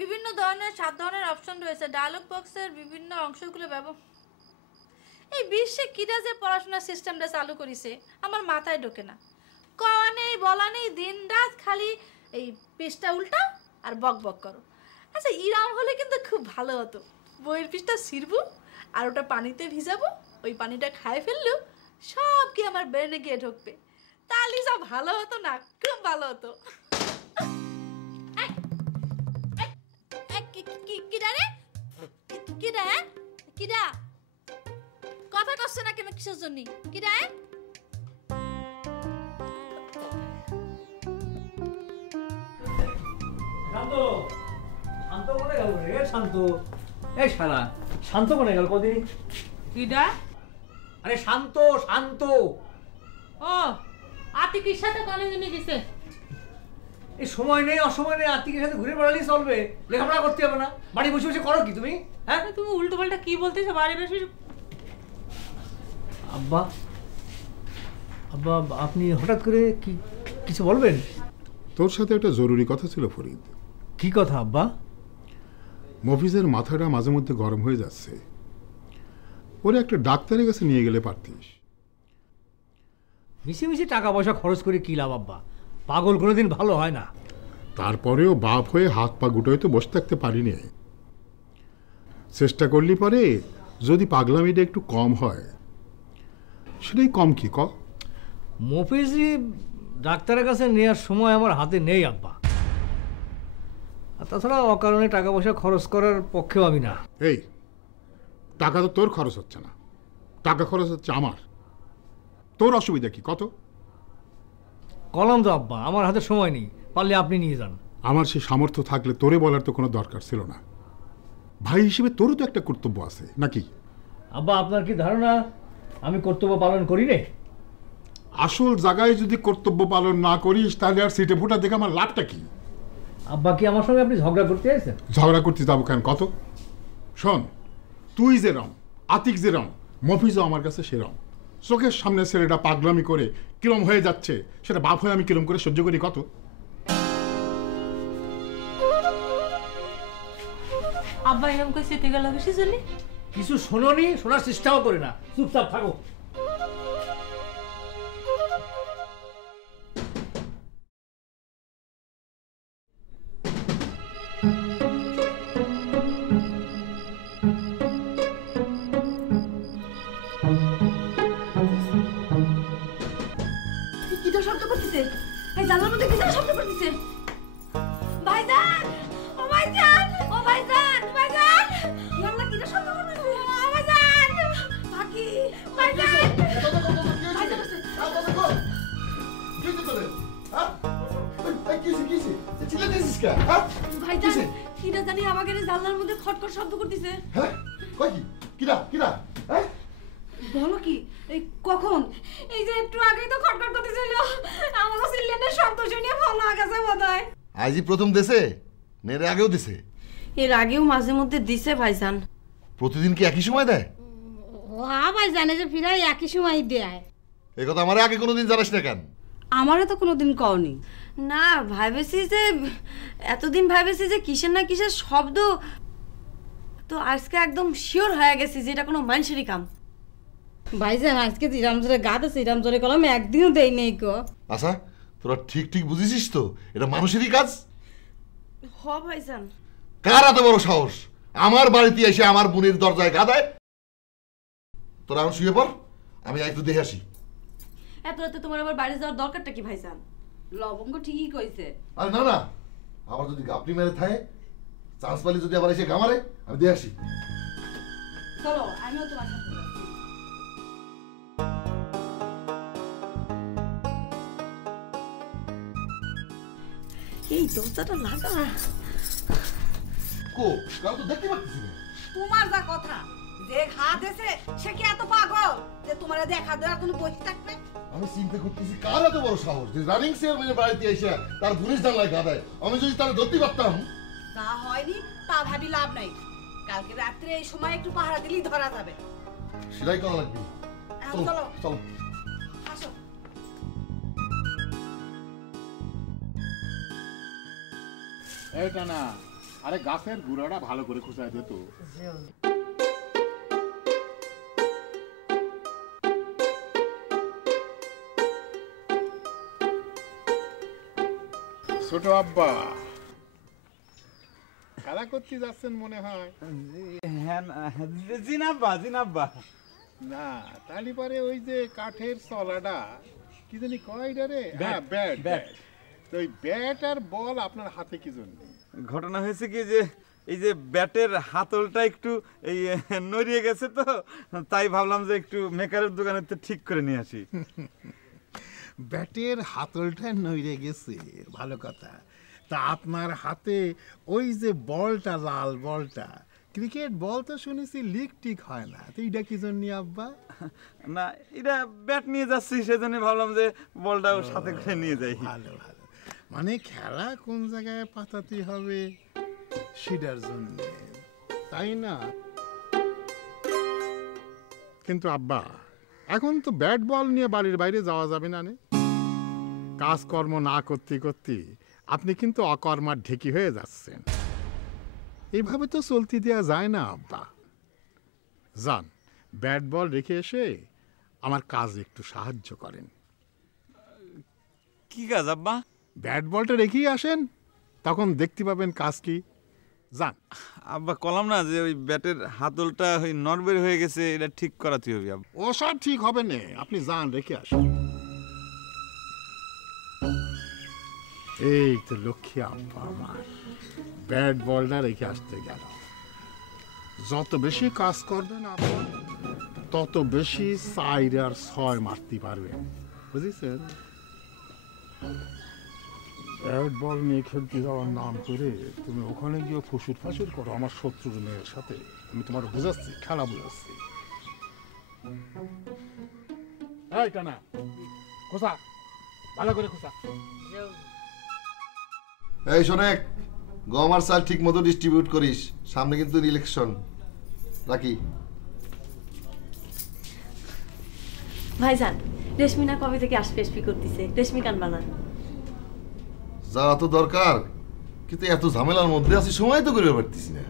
বিভিন্ন ধরনের 7 ধরনের অপশন রয়েছে। ডায়লগ বক্সের বিভিন্ন অংশগুলো এই বিশ্বে কিরা যে পড়াশোনার সিস্টেমটা চালু করেছে আমার মাথায় ঢোকে না। কওয়া নেই বলা নেই, দিন রাত খালি এই পৃষ্ঠা উল্টা আর বক বক করো। আচ্ছা ইরাম হলে কিন্তু খুব ভালো হতো, বইয়ের পৃষ্ঠা ছিঁড়বো আর ওটা পানিতে ভিজাবো, ওই পানিটা খায় ফেললেও সব কি আমার ব্রেনে গিয়ে ঢুকবে, তাহলে সব ভালো হতো না? খুব ভালো হতো। কিরা কথা করছে না কেন? কিসের জন্য? কিরা শান্ত, শান্ত কোনে গেল রে? শান্ত, এই শালা শান্ত কোনে গেল? কদিন কিডা? আরে শান্ত, শান্ত। ও আতিকের সাথে কলেজে নিয়ে গেছে। এই সময় নেই অসময় নেই, আতিকের সাথে ঘুরে বেড়ালেই চলবে, লেখাপড়া করতে হবে না? বাড়ি বসে বসে করো কি তুমি? হ্যাঁ তুমি উল্টো পাল্টা কি বলতেছো? বাড়ি বসে আব্বা আব্বা আপনি হঠাৎ করে কি কিছু বলবেন? তোর সাথে একটা জরুরি কথা ছিল ফরিদ। কি কথা আব্বা? মফিজের মাথাটা মাঝে মধ্যে গরম হয়ে যাচ্ছে, ওরে একটা ডাক্তারের কাছে নিয়ে গেলে পারতিস। মিশে মিশে টাকা পয়সা খরচ করে কি লাভ আব্বা? পাগল কোনোদিন ভালো হয় না। তারপরেও বাপ হয়ে হাত পা গুটোয় তো বসে থাকতে পারিনি। চেষ্টা করলি পরে যদি পাগলামিটা একটু কম হয়, সেটাই কম কি ক? মফিজি ডাক্তারের কাছে নেওয়ার সময় আমার হাতে নেই আব্বা। আর তাছাড়া অকারণে টাকা পয়সা খরচ করার পক্ষেও আমি না। এই টাকা তো তোর খরচ হচ্ছে না, টাকা খরচ হচ্ছে আমার। তোর অসুবিধা কি কত? কলম তো আব্বা, আমার হাতে সময় নেই, পারলে আপনি নিয়ে যান। আমার সেই সামর্থ্য থাকলে তোরে বলার তো কোনো দরকার ছিল না। ভাই হিসেবে তোরও তো একটা কর্তব্য আছে নাকি? আব্বা আপনার কি ধারণা আমি কর্তব্য পালন করি নে? আসল জায়গায় যদি কর্তব্য পালন না করিস তাহলে আর সিটে ফুটা দেখে আমার লাভটা কি? আব্বা কি আমার সঙ্গে আপনি ঝগড়া করতে আছেন? ঝগড়া করতে যাবো কেন কত? শোন, তুই যেরম, আতিক যেরম, মফিজও আমার কাছে সেরম। চোখের সামনে ছেলেটা পাগলামি করে কিরম হয়ে যাচ্ছে, সেটা বাপ হয়ে আমি কিরম করে সহ্য করি কত? আব্বা এরকম করে চেতে গেল বেশি জন্য কিছু শোনোনি, শোনার চেষ্টাও করে না, চুপচাপ থাকো। কিটা শব্দ করতেছে? এই জানলার মধ্যে কিটা শব্দ করতেছে? ভাইজান! ও ভাইজান! ও ভাইজান! ভাইজান! জানলা কিটা শব্দ করতেছে? ও ভাইজান! পাখি! ভাইজান! ভাইজান, কিটা জানি আমাকে জানলার মধ্যে খটখট শব্দ করতেছে। বলো কি? এই কখন? এই যে একটু আগেই তো খটখট করতেছিল। আমাকে সিলিন্ডারের শব্দ শুনে ফোন হয়ে গেছে বোধহয়। আজই প্রথম দেশে না এর আগেও দিছে? এর আগেও মাঝে মধ্যে দিছে ভাইজান। প্রতিদিন কি একই সময় দেয়? ভাইজান এই যে ফিরাই একই সময় দেয়। এই কথা আমার আগে কোনোদিন জানাস না কেন? আমারও তো কোনোদিন কওনি। না ভাবেছি যে এতদিন ভাবেছি যে কিসের না কিসের শব্দ, তো আজকে একদম শিওর হয়ে গেছি যে এটা কোনো মানুষেরই কাম। ভাইজান আজকে জিরাম জোরে গা দিছে, জিরাম জোরে কলম একদিনও দেই নেই গো। আচ্ছা তোরা ঠিক ঠিক বুঝেছিস তো এটা মানুষেরই কাজ? হ ভাইজান। কার এত বড় সাহস আমার বাড়িতে এসে আমার বোনের দরজায় গা দেয়? তোরা এখন শুয়ে পড়, আমি একটু দেখে আসি। এত রাতে তোমার আবার বাড়ি যাওয়ার দরকারটা কি ভাইজান? লবঙ্গ ঠিকই কইছে। আরে না না, আবার যদি গাপটি মেরে থাকে, চান্স পালি যদি আবার এসে গামারে, আমি দেখে আসি। চলো আমিও তোমার সাথে যাচ্ছি। এই দরজাটা লাগা। কো কাল তো দেখতে পাচ্ছিস না। তোমার যা কথা, যে হাত এসে সে কি এত পাগল যে তোমারে দেখা দেওয়ার কোনো বসে থাকবে? আমি চিন্তা করতেছি কার এত বড় সাহস যে রানিং চেয়ারম্যানের বাড়িতে এসে তার পুলিশ জানলায় গা দেয়। আমি যদি তারা ধরতে পারতাম। যা হয়নি তা ভাবি লাভ নাই। কালকে রাত্রে এই সময় একটু পাহারা দিলেই ধরা যাবে। সেটাই করা লাগবে। চলো চলো আসো। এইটা না, আরে গাছের গুঁড়াটা ভালো করে খুঁচায় দে তো। ছোট আব্বা খেলা করতে যাচ্ছেন মনে হয়। জিনাব্বা না তাহলে পরে ওই যে কাঠের চলাটা কি জানি কয়টা রে? হ্যাঁ ব্যাট ব্যাট। তো ওই ব্যাট আর বল আপনার হাতে কি জন্য? ঘটনা হয়েছে কি যে এই যে ব্যাটের হাতলটা একটু এই নড়িয়ে গেছে, তো তাই ভাবলাম যে একটু মেকারের দোকানে ঠিক করে নিয়ে আসি। ব্যাটের হাতলটা নইরে গেছে, ভালো কথা। তা আপনার হাতে ওই যে বলটা, লাল বলটা, ক্রিকেট বল তো শুনেছি লিক টিক হয় না, তো এইটা কি জন্য আব্বা? না এটা ব্যাট নিয়ে যাচ্ছি সেজন্য ভাবলাম যে বলটাও সাথে করে নিয়ে যাই। ভালো ভালো, মানে খেলা কোন জায়গায় পাতাতে হবে সেটার জন্য, তাই না? কিন্তু আব্বা এখন তো ব্যাট বল নিয়ে বাড়ির বাইরে যাওয়া যাবে না নে। কাজকর্ম না করতে করতে আপনি কিন্তু অকর্মার ঢেকি হয়ে যাচ্ছেন। এইভাবে তো চলতে দেওয়া যায় না আব্বা। যান, ব্যাট বল রেখে এসে আমার কাজ একটু সাহায্য করেন। কি কাজ আব্বা? ব্যাট বলটা রেখেই আসেন, তখন দেখতে পাবেন কাজ কি। যান। আব্বা কলাম না যে ওই ব্যাটের হাতলটা ওই নড়বের হয়ে গেছে, এটা ঠিক করাতে হবে আব্বা। ও সব ঠিক হবে না, আপনি যান, রেখে আসেন। এই তো লক্ষ্মী আব্বা আমার ব্যাট বলটা রেখে আসতে গেল। যত বেশি কাজ করবেন আব্বা, তত বেশি 4 আর 6 মারতে পারবেন, বুঝেছেন? ব্যাট বল নিয়ে খেলতে যাওয়ার নাম করে তুমি ওখানে গিয়ে ফুসুর ফাসুর করো আমার শত্রুর মেয়ের সাথে। আমি তোমার বুঝাচ্ছি, খেলা বুঝাচ্ছি। এই টানা খোসা, ভালো করে খোসা। এই শোনেক, গম আর চাল ঠিক মতো ডিস্ট্রিবিউট করিস, সামনে কিন্তু ইলেকশন। রাখি। ভাইজান, রেশমিনা কবে থেকে আসবে করতেছে, রেশমি কানবা না। যা তো দরকার, কিন্তু এত ঝামেলার মধ্যে আছি, সময় তো করে পারতিস না।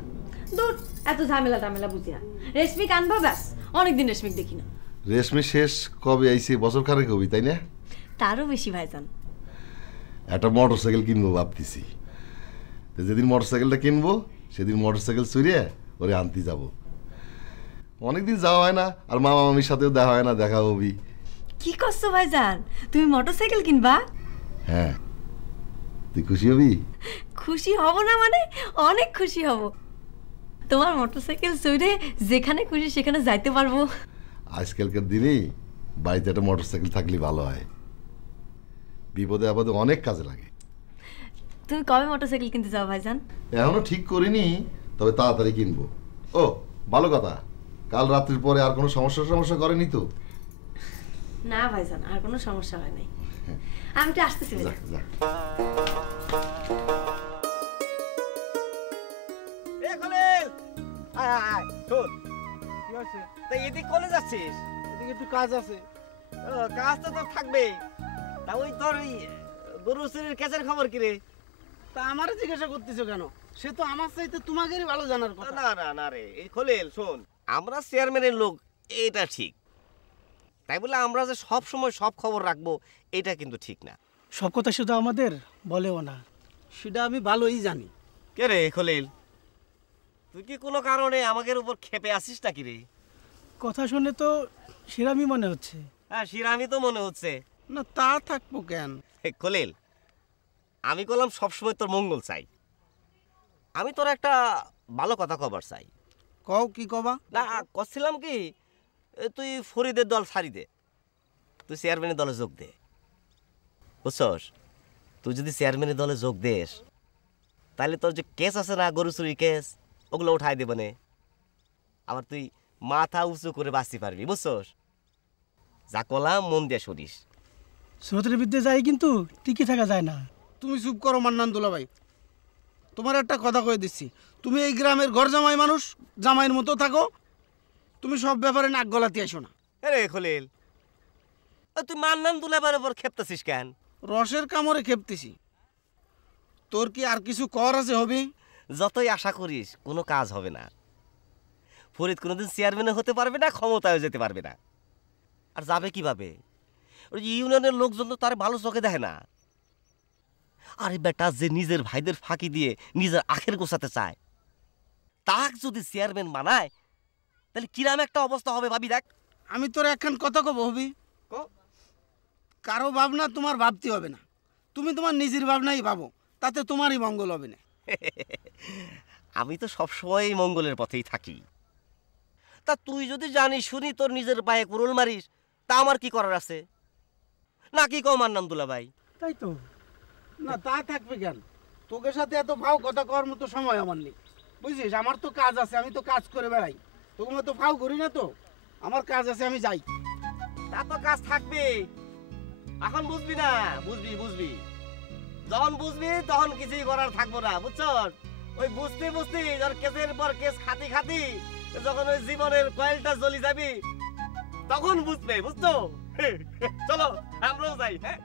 দূর, এত ঝামেলা টামেলা বুঝি না। রেশমি কানবা ব্যাস, অনেকদিন রেশমি দেখি না। রেশমি শেষ কবে আইছে? বছর খানেক হবি, তাই না? তারও বেশি ভাইজান। একটা মোটরসাইকেল কিনবো ভাবতেছি। যেদিন মোটরসাইকেলটা কিনবো সেদিন মোটরসাইকেল চুরিয়ে ওরে আনতে যাব। অনেকদিন যাওয়া হয় না, আর মামা মামির সাথেও দেখা হয় না, দেখা হবি। কি করছো ভাইজান, তুমি মোটরসাইকেল কিনবা? হ্যাঁ, তুই খুশি হবি? খুশি হব না মানে অনেক খুশি হব। তোমার মোটরসাইকেল চড়ে যেখানে খুশি সেখানে যাইতে পারবো। আজকালকার দিনে বাড়িতে একটা মোটরসাইকেল থাকলে ভালো হয়, বিপদে আপদে অনেক কাজে লাগে। তুমি কবে মোটরসাইকেল কিনতে যাও ভাইজান? এখনো ঠিক করিনি, তবে তাড়াতাড়ি কিনবো। ও ভালো কথা, কাল রাত্রির পরে আর কোনো সমস্যা করেনি তো? না ভাইজান, আর কোনো সমস্যা হয় নাই। আমি তো আসতেছি ভাইজান। এদিক কলে যাচ্ছিস? এদিকে একটু কাজ আছে। কাজ তো তোর থাকবেই। তা ওই তোর ওই গরু চুরির কেসের খবর কি রে? তা আমারে জিজ্ঞাসা করতেছো কেন? সে তো আমার চাইতে তোমাদেরই ভালো জানার কথা। না রে, এই খলিল শোন, আমরা চেয়ারম্যানের লোক এটা ঠিক, তাই বলে আমরা যে সব সময় সব খবর রাখবো এটা কিন্তু ঠিক না। সব কথা শুধু আমাদের বলেও না, সেটা আমি ভালোই জানি। কে রে খলিল, তুই কি কোনো কারণে আমাদের উপর ক্ষেপে আসিস নাকি রে? কথা শুনে তো শিরামি মনে হচ্ছে। হ্যাঁ, শিরামি তো মনে হচ্ছে। না তা থাকবো কেন? খলিল, আমি বললাম সবসময় তোর মঙ্গল চাই। আমি তোর একটা ভালো কথা কবার চাই। কও, কি কবা? না করছিলাম কি, তুই ফরিদের দল ছাড়ি দে, তুই চেয়ারম্যানের দলে যোগ দে, বুঝছস? তুই যদি চেয়ারম্যানের দলে যোগ দেস, তাহলে তোর যে কেস আছে না, গরু চুরি কেস, ওগুলো উঠাই দেবে নে। আবার তুই মাথা উঁচু করে বাঁচতে পারবি, বুঝছস? যা কলাম মন দিয়ে শুনিস। স্রোতের বিদ্যে যাই, কিন্তু টিকে থাকা যায় না। তুমি চুপ করো মান্নান দুলা ভাই, তোমার একটা কথা কয়ে দিচ্ছি, তুমি এই গ্রামের ঘর জামাই মানুষ, জামাইয়ের মতো থাকো, তুমি সব ব্যাপারে নাক গলাতে আসো না। রে খলিল, তুই মান্নান দুলাবার উপর খেপতেছিস কেন? রসের কামড়ে খেপতেছি। তোর কি আর কিছু কর আছে হবে? যতই আশা করিস কোনো কাজ হবে না। ফরিদ কোনোদিন চেয়ারম্যানে হতে পারবে না, ক্ষমতায় যেতে পারবে না। আর যাবে কিভাবে? ওই ইউনিয়নের লোকজন তো তার ভালো চোখে দেখে না। আরে বেটা, যে নিজের ভাইদের ফাঁকি দিয়ে নিজের আখের গোছাতে চায়, তাক যদি চেয়ারম্যান বানায়, তাহলে কিরাম একটা অবস্থা হবে ভাবি দেখ। আমি তোর একখান কথা কব হবি, কারো ভাবনা তোমার ভাবতে হবে না, তুমি তোমার নিজের ভাবনাই ভাবো, তাতে তোমারই মঙ্গল হবে না। আমি তো সবসময় মঙ্গলের পথেই থাকি। তা তুই যদি জানিস শুনি তোর নিজের পায়ে কুরুল মারিস, তা আমার কি করার আছে? না কি কও মান্নান দুলা ভাই? তাই তো। না তা থাকবে কেন? তোকে সাথে এত ফাও কথা করার মতো সময় আমার নেই, বুঝছিস? আমার তো কাজ আছে, আমি তো কাজ করে বেড়াই, তোকে মতো ফাও করি না তো। আমার কাজ আছে, আমি যাই। তা তো কাজ থাকবে, এখন বুঝবি না? বুঝবি যখন বুঝবি তখন কিছুই করার থাকবো না, বুঝছ? ওই বুঝতে যখন কেসের পর কেস খাতি যখন ওই জীবনের কয়েলটা জ্বলি যাবি, তখন বুঝবে, বুঝছো? চলো আমরাও যাই। হ্যাঁ,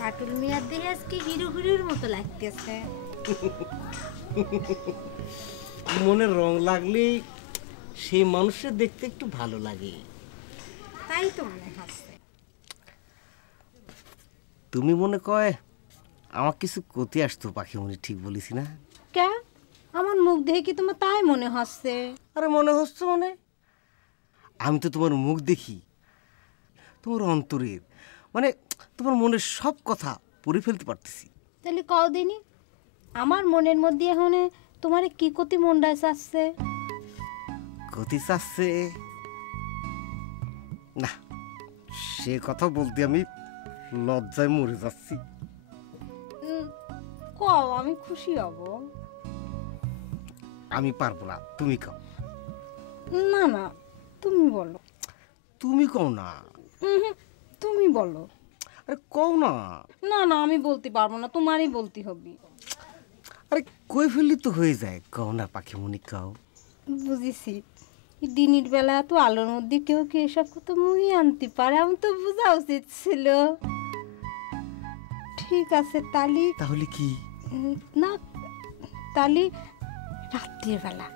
বাটুল মিয়ার দেহে আজকে হিরো হিরোর মতো লাগতেছে। মনে রং লাগলেই সেই মানুষের দেখতে একটু ভালো লাগে। তাই তো মনে হচ্ছে। তুমি মনে কয় আমার কিছু ক্ষতি আসতো পাখিমণি, ঠিক বলেছি না? কে আমার মুখ দেখে কি তোমার তাই মনে হচ্ছে? আরে মনে হচ্ছে মানে আমি তো তোমার মুখ দেখি, তোমার অন্তরের মানে তোমার মনের সব কথা পড়ে ফেলতে পারতেছি। তাহলে কদিনই আমার মনের মধ্যে এখন তোমার কি ক্ষতি মনটায় চাচ্ছে? ক্ষতি চাচ্ছে না, সে কথা বলতে আমি লজ্জায় মরে যাচ্ছি। কও, আমি খুশি হব। আমি পারবো না, তুমি কও। না না, তুমি বলো। তুমি কও না। তুমি বলো। আরে কও না। না না, আমি বলতে পারবো না, তোমারই বলতে হবে। আরে কই ফেললি তো হয়ে যায়, কও না পাখিমণি, কও। বুঝেছি, দিনের বেলা তো আলোর মধ্যে কেউ কি এসব কথা মুহি আনতে পারে? আমি তো বোঝা উচিত ছিল। ঠিক আছে, তাহলে কি? না, তাহলে রাত্রির বেলা,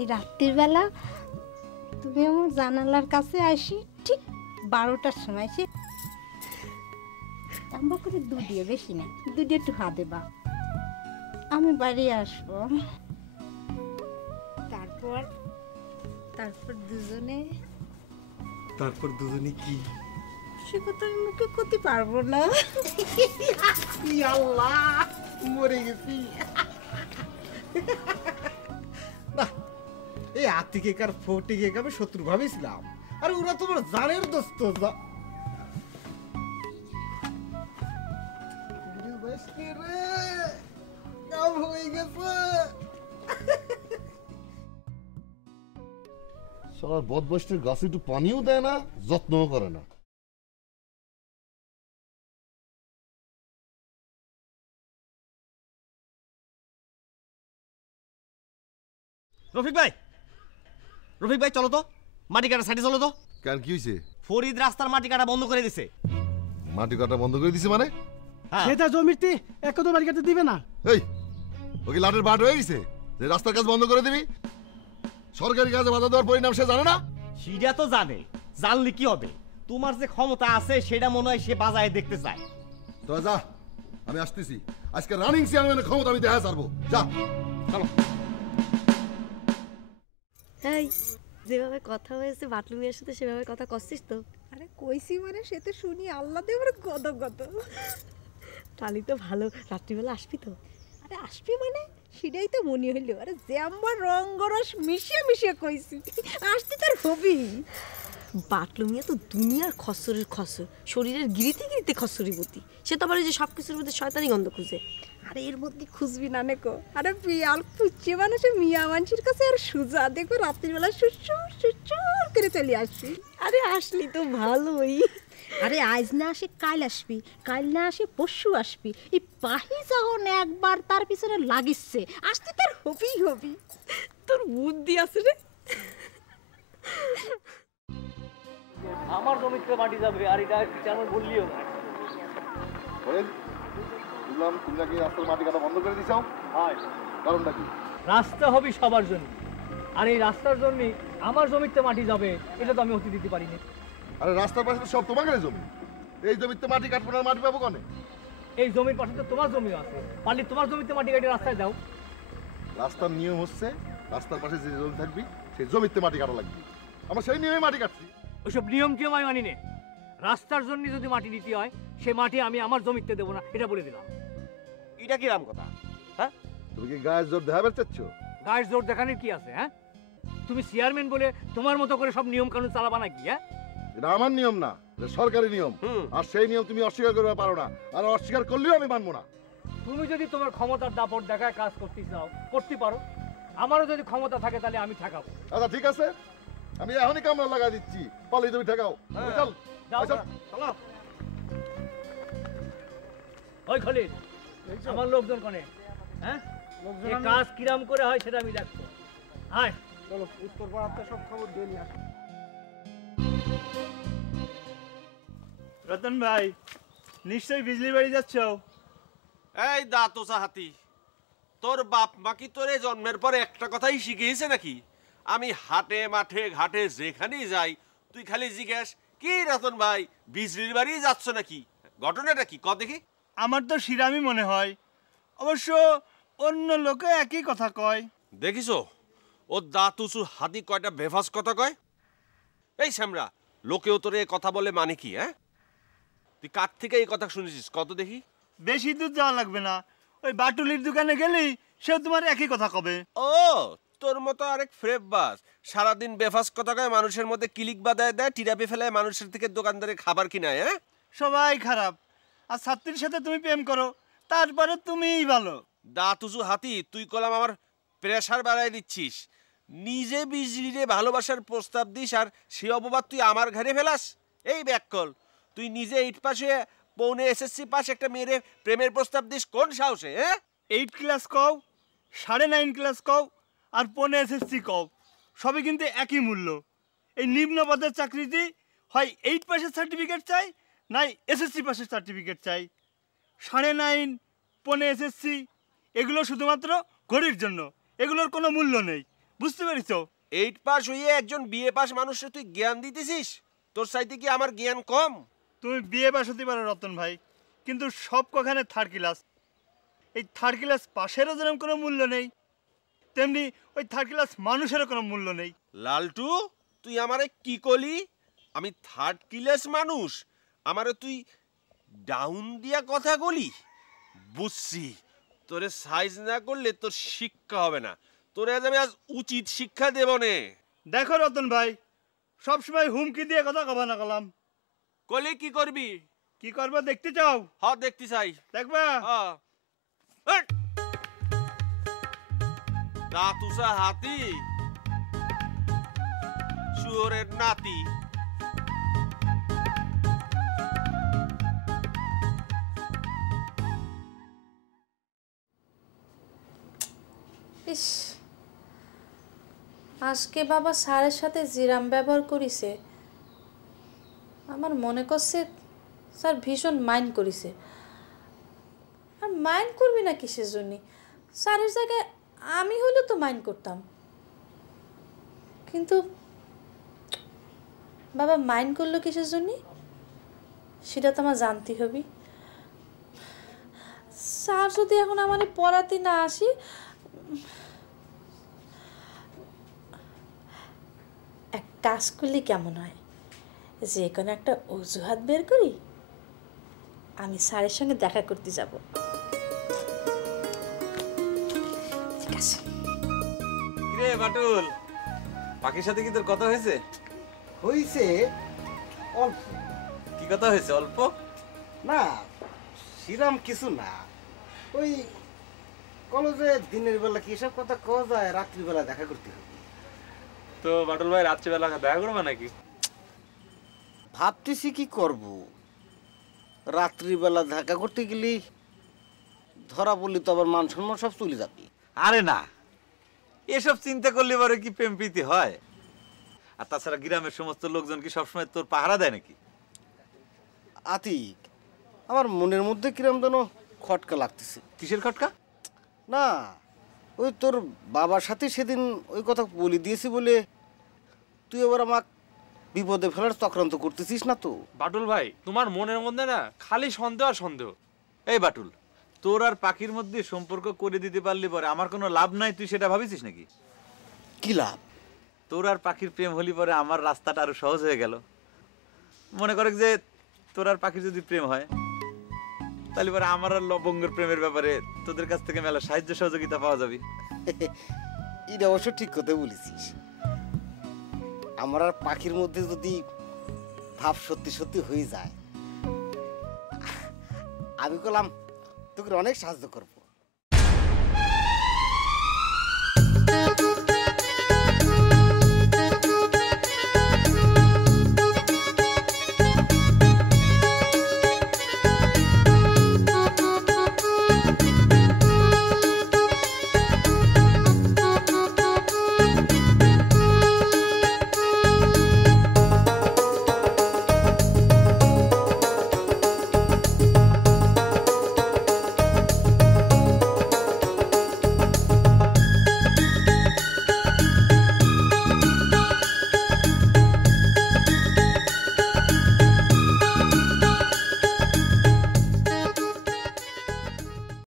এই রাত্রির বেলা তুমি আমার জানালার কাছে আসি ঠিক 12টার সময়, সে আমরা করে দুধে, বেশি না, দুধে একটু হা দেবা, আমি বাড়ি আসবো। তারপর দুজনে কি? সে কথা আমি মুখে করতে পারবো না। আল্লাহ, মরে গেছি। না, এই আতিকে কার ফটিকে আমি শত্রু ভাবেছিলাম, আরে ওরা তোমার জানের দোস্ত। হয়ে গেছে সবার বদবস্তের গাছে একটু পানিও দেয় না, যত্নও করে না। রফিক ভাই চলো তো, মাটি কাটা সাইডে চলো তো। কেন, কি হয়েছে? ফরিদ রাস্তার মাটি কাটা বন্ধ করে দিছে। মাটি কাটা বন্ধ করে দিছে মানে? সেটা জমিতে একদম মাটি কাটতে দিবে না। এই ওকে লাটের বাট হয়ে গেছে যে রাস্তার কাজ বন্ধ করে দিবি? সরকারি কাজে বাধা দেওয়ার পরিণাম সে জানে না? সেটা তো জানে, জানলে কি হবে? তোমার যে ক্ষমতা আছে সেটা মনে হয় সে বাজায় দেখতে চায়। তো যা, আমি আসতেছি। আজকে রানিং চেয়ারম্যানের ক্ষমতা আমি দেখা ছাড়বো। যা, চলো। এই যেভাবে কথা হয়েছে বাটলু মিয়ার সাথে, সেভাবে কথা করছিস তো? আরে কইছি মানে সে তো শুনি আল্লাহ দেবার গদ তাহলে তো ভালো, রাত্রিবেলা আসবি তো? আরে আসবি মানে সেটাই তো মনে হইলো। আরে যে আমার রঙ্গরস মিশিয়ে কইছি আসতে তার হবি। বাটলু মিয়া তো দুনিয়ার খসরের খসর, শরীরের গিরিতে খসরিপতি। সে তো আবার যে সব কিছুর মধ্যে শয়তানি গন্ধ খুঁজে। আরে এর মধ্যে খুঁজবি না নেকো। আরে বিয়াল পুচ্ছে মানুষের মিয়া মানুষের কাছে আর সুজা দেখো রাত্রিবেলা সুচুর করে চলে আসবি। আরে আসলি তো ভালোই। আরে আজ না আসে কাল আসবি, কাল না আসে পরশু আসবি। এই পাহি যখন একবার তার পিছনে লাগিচ্ছে আসতে তার হবি। তোর বুদ্ধি আছে রে। আমার জমিতে মাটি যাবে, আর এটা তেমন বললিও না। বুঝলাম তুমি নাকি রাস্তার মাটি কাটা বন্ধ করে দিছাও। কারণটা কি? রাস্তা হবে সবার জন্য, আর এই রাস্তার জন্য আমার জমিতে মাটি যাবে, এটা তো আমি হতে দিতে পারিনি। আরে রাস্তার পাশে তো সব তোমাদের জমি, এই জমিতে মাটি কাটবো না, মাটি পাবো কনে? এই জমির পাশে তো তোমার জমিও আছে, পারলে তোমার জমিতে মাটি কাটে রাস্তায় দাও। রাস্তার নিয়ম হচ্ছে রাস্তার পাশে যে জমি থাকবি সেই জমিতে মাটি কাটা লাগবে। আমরা সেই নিয়মে মাটি কাটছি। ওইসব নিয়ম টিয়ম আমি মানি না। রাস্তার জন্য যদি মাটি দিতে হয়, সে মাটি আমি আমার জমিতে দেবো না, এটা বলে দিলাম। এটা কিরাম কথা? হ্যাঁ, তুমি কি গায়ের জোর দেখাবে চাচ্ছ? গায়ের জোর দেখানোর কি আছে? হ্যাঁ, তুমি চেয়ারম্যান বলে তোমার মতো করে সব নিয়ম কানুন চালাবা নাকি? হ্যাঁ, এটা আমার নিয়ম না, এটা সরকারি নিয়ম। আর সেই নিয়ম তুমি অস্বীকার করতে পারো না, আর অস্বীকার করলেও আমি মানবো না। তুমি যদি তোমার ক্ষমতার দাপট দেখায় কাজ করতে চাও করতে পারো, আমারও যদি ক্ষমতা থাকে তাহলে আমি ঠেকাবো। আচ্ছা ঠিক আছে, আমি এখনই কামরা লাগাই দিচ্ছি, পালি তুমি ঠেকাও। চল চলো। ওই খলিল, আমার লোকজন কোনে? হ্যাঁ, এই কাজ কিরাম করে হয় সেটা আমি দেখবো। আয় চলো, উত্তর পাড়াতে সব খবর দিয়ে নিয়ে আসো। রতন ভাই, নিশ্চয়ই বিজলি বাড়ি যাচ্ছ? এই দাঁতোসা হাতি, তোর বাপ মা কি তোরে জন্মের পরে একটা কথাই শিখিয়েছে নাকি? আমি হাটে মাঠে ঘাটে যেখানেই যাই তুই খালি জিজ্ঞেস, কি রতন ভাই বিজলির বাড়ি যাচ্ছ নাকি? ঘটনাটা কি ক দেখি। আমার তো শিরামি মনে হয়, অবশ্য অন্য লোকে একই কথা কয়। দেখিছো ও দাঁতুসু হাতি কয়টা বেফাস কথা কয়? এই শ্যামরা, লোকেও তোরে কথা বলে মানে কি? হ্যাঁ, তুই কার থেকে এই কথা শুনেছিস কত দেখি? বেশি দূর যাওয়া লাগবে না, ওই বাটুলির দোকানে গেলেই সেও তোমার একই কথা কবে। ও তোর মতো আরেক ফ্রেব বাস সারাদিন বেফাস কথা কয়, মানুষের মধ্যে কিলিক বাদায় দেয়, টিরাপি ফেলায়, মানুষের থেকে দোকানদারে খাবার কিনায়। হ্যাঁ, সবাই খারাপ, আর ছাত্রীর সাথে তুমি প্রেম করো, তারপরে তুমিই ভালো। দাঁতুসু হাতি, তুই কলাম আমার প্রেসার বাড়াই দিচ্ছিস। নিজে বিজলিরে ভালোবাসার প্রস্তাব দিস আর সে অপবাদ তুই আমার ঘরে ফেলাস। এই ব্যাককল, তুই নিজে 8 পাশে পৌনে এসএসসি পাস একটা মেয়ের প্রেমের প্রস্তাব দিস কোন সাহসে? হ্যাঁ, 8 ক্লাস কও, 9.5 ক্লাস কও, আর পৌনে এসএসসি কও, সবই কিন্তু একই মূল্য। এই নিম্ন পদের চাকরিতে হয় 8 পাসের সার্টিফিকেট চাই, নাই এসএসসি পাসের সার্টিফিকেট চাই। 9.5 পৌনে এসএসসি এগুলো শুধুমাত্র ঘড়ির জন্য, এগুলোর কোনো মূল্য নেই, বুঝতে পেরেছ? 8 পাস হইয়ে একজন বিএ পাস মানুষকে তুই জ্ঞান দিতেছিস? তোর চাইতে কি আমার জ্ঞান কম? তুমি বিএ পাস হতে পারো রতন ভাই, কিন্তু সব কখানে 3rd ক্লাস। এই 3rd ক্লাস পাশেরও যেরকম কোনো মূল্য নেই, তেমনি ওই 3rd ক্লাস মানুষেরও কোনো মূল্য নেই। লালটু, তুই আমারে কি কলি? আমি 3rd ক্লাস মানুষ, আমারে তুই ডাউন দিয়া কথা বলি? বুঝছি, তোরে সাইজ না করলে তোর শিক্ষা হবে না, তোরে আজ আমি উচিত শিক্ষা দেব নে। দেখো রতন ভাই, সবসময় হুমকি দিয়ে কথা কবা না কলাম। কলি কি করবি? কি করবো দেখতে চাও? হ্যাঁ দেখতে চাই। দেখবা? দাঁতুসা হাতি, শুয়োরের নাতি। ইস, আজকে বাবা স্যারের সাথে জিরাম ব্যবহার করিছে, আমার মনে করছে স্যার ভীষণ মাইন্ড করিছে। আর মাইন্ড করবি না কিসের জন্য? স্যারের জায়গায় আমি হলেও তো মাইন্ড করতাম, কিন্তু বাবা মাইন্ড করলো কিসের জন্য সেটা তো আমার জানতে হবে। স্যার যদি এখন আমার পড়াতে না আসি, এক কাজ করলে কেমন হয়, যে কোনো একটা অজুহাত বের করি, আমি স্যারের সঙ্গে দেখা করতে যাব। ঠিক আছে। কিরে বাটুল, পাখির সাথে কি তোর কথা হয়েছে? হইছে অল্প। কি কথা হয়েছে? অল্প না, সিরাম কিছু না, ওই কলেজে দিনের বেলা কি এসব কথা কওয়া যায়, রাত্রিবেলা দেখা করতে হবে। তো বাটুল ভাই রাত্রিবেলা দেখা করবে নাকি? ভাবতেছি কি করব, রাত্রিবেলা দেখা করতে গেলে ধরা পড়লি তো আবার মান সম্মান সব চলে যাবে। আরে না, এসব চিন্তা করলে পরে কি প্রেম প্রীতি হয়? আর তাছাড়া গ্রামের সমস্ত লোকজন কি সবসময় তোর পাহারা দেয় নাকি? আতিক, আমার মনের মধ্যে কিরম যেন খটকা লাগতেছে। কিসের খটকা? না, ওই তোর বাবার সাথে সেদিন ওই কথা বলে দিয়েছি বলে তুই আবার আমাকে বিপদে ফেলার চক্রান্ত করতেছিস না তো? বাটুল ভাই, তোমার মনের মধ্যে না খালি সন্দেহ আর সন্দেহ। এই বাটুল, তোর আর পাখির মধ্যে সম্পর্ক করে দিতে পারলি পরে আমার কোনো লাভ নাই, তুই সেটা ভাবিছিস নাকি? কি লাভ? তোর আর পাখির প্রেম হলি পরে আমার রাস্তাটা আরো সহজ হয়ে গেল। মনে করে যে তোর আর পাখির যদি প্রেম হয়, তাহলে পরে আমার আর লবঙ্গের প্রেমের ব্যাপারে তোদের কাছ থেকে মেলা সাহায্য সহযোগিতা পাওয়া যাবে। এটা অবশ্য ঠিক কথা বলেছিস। আমার আর পাখির মধ্যে যদি ভাব সত্যি সত্যি হয়ে যায়, আমি বললাম তোকে অনেক সাহায্য করবো।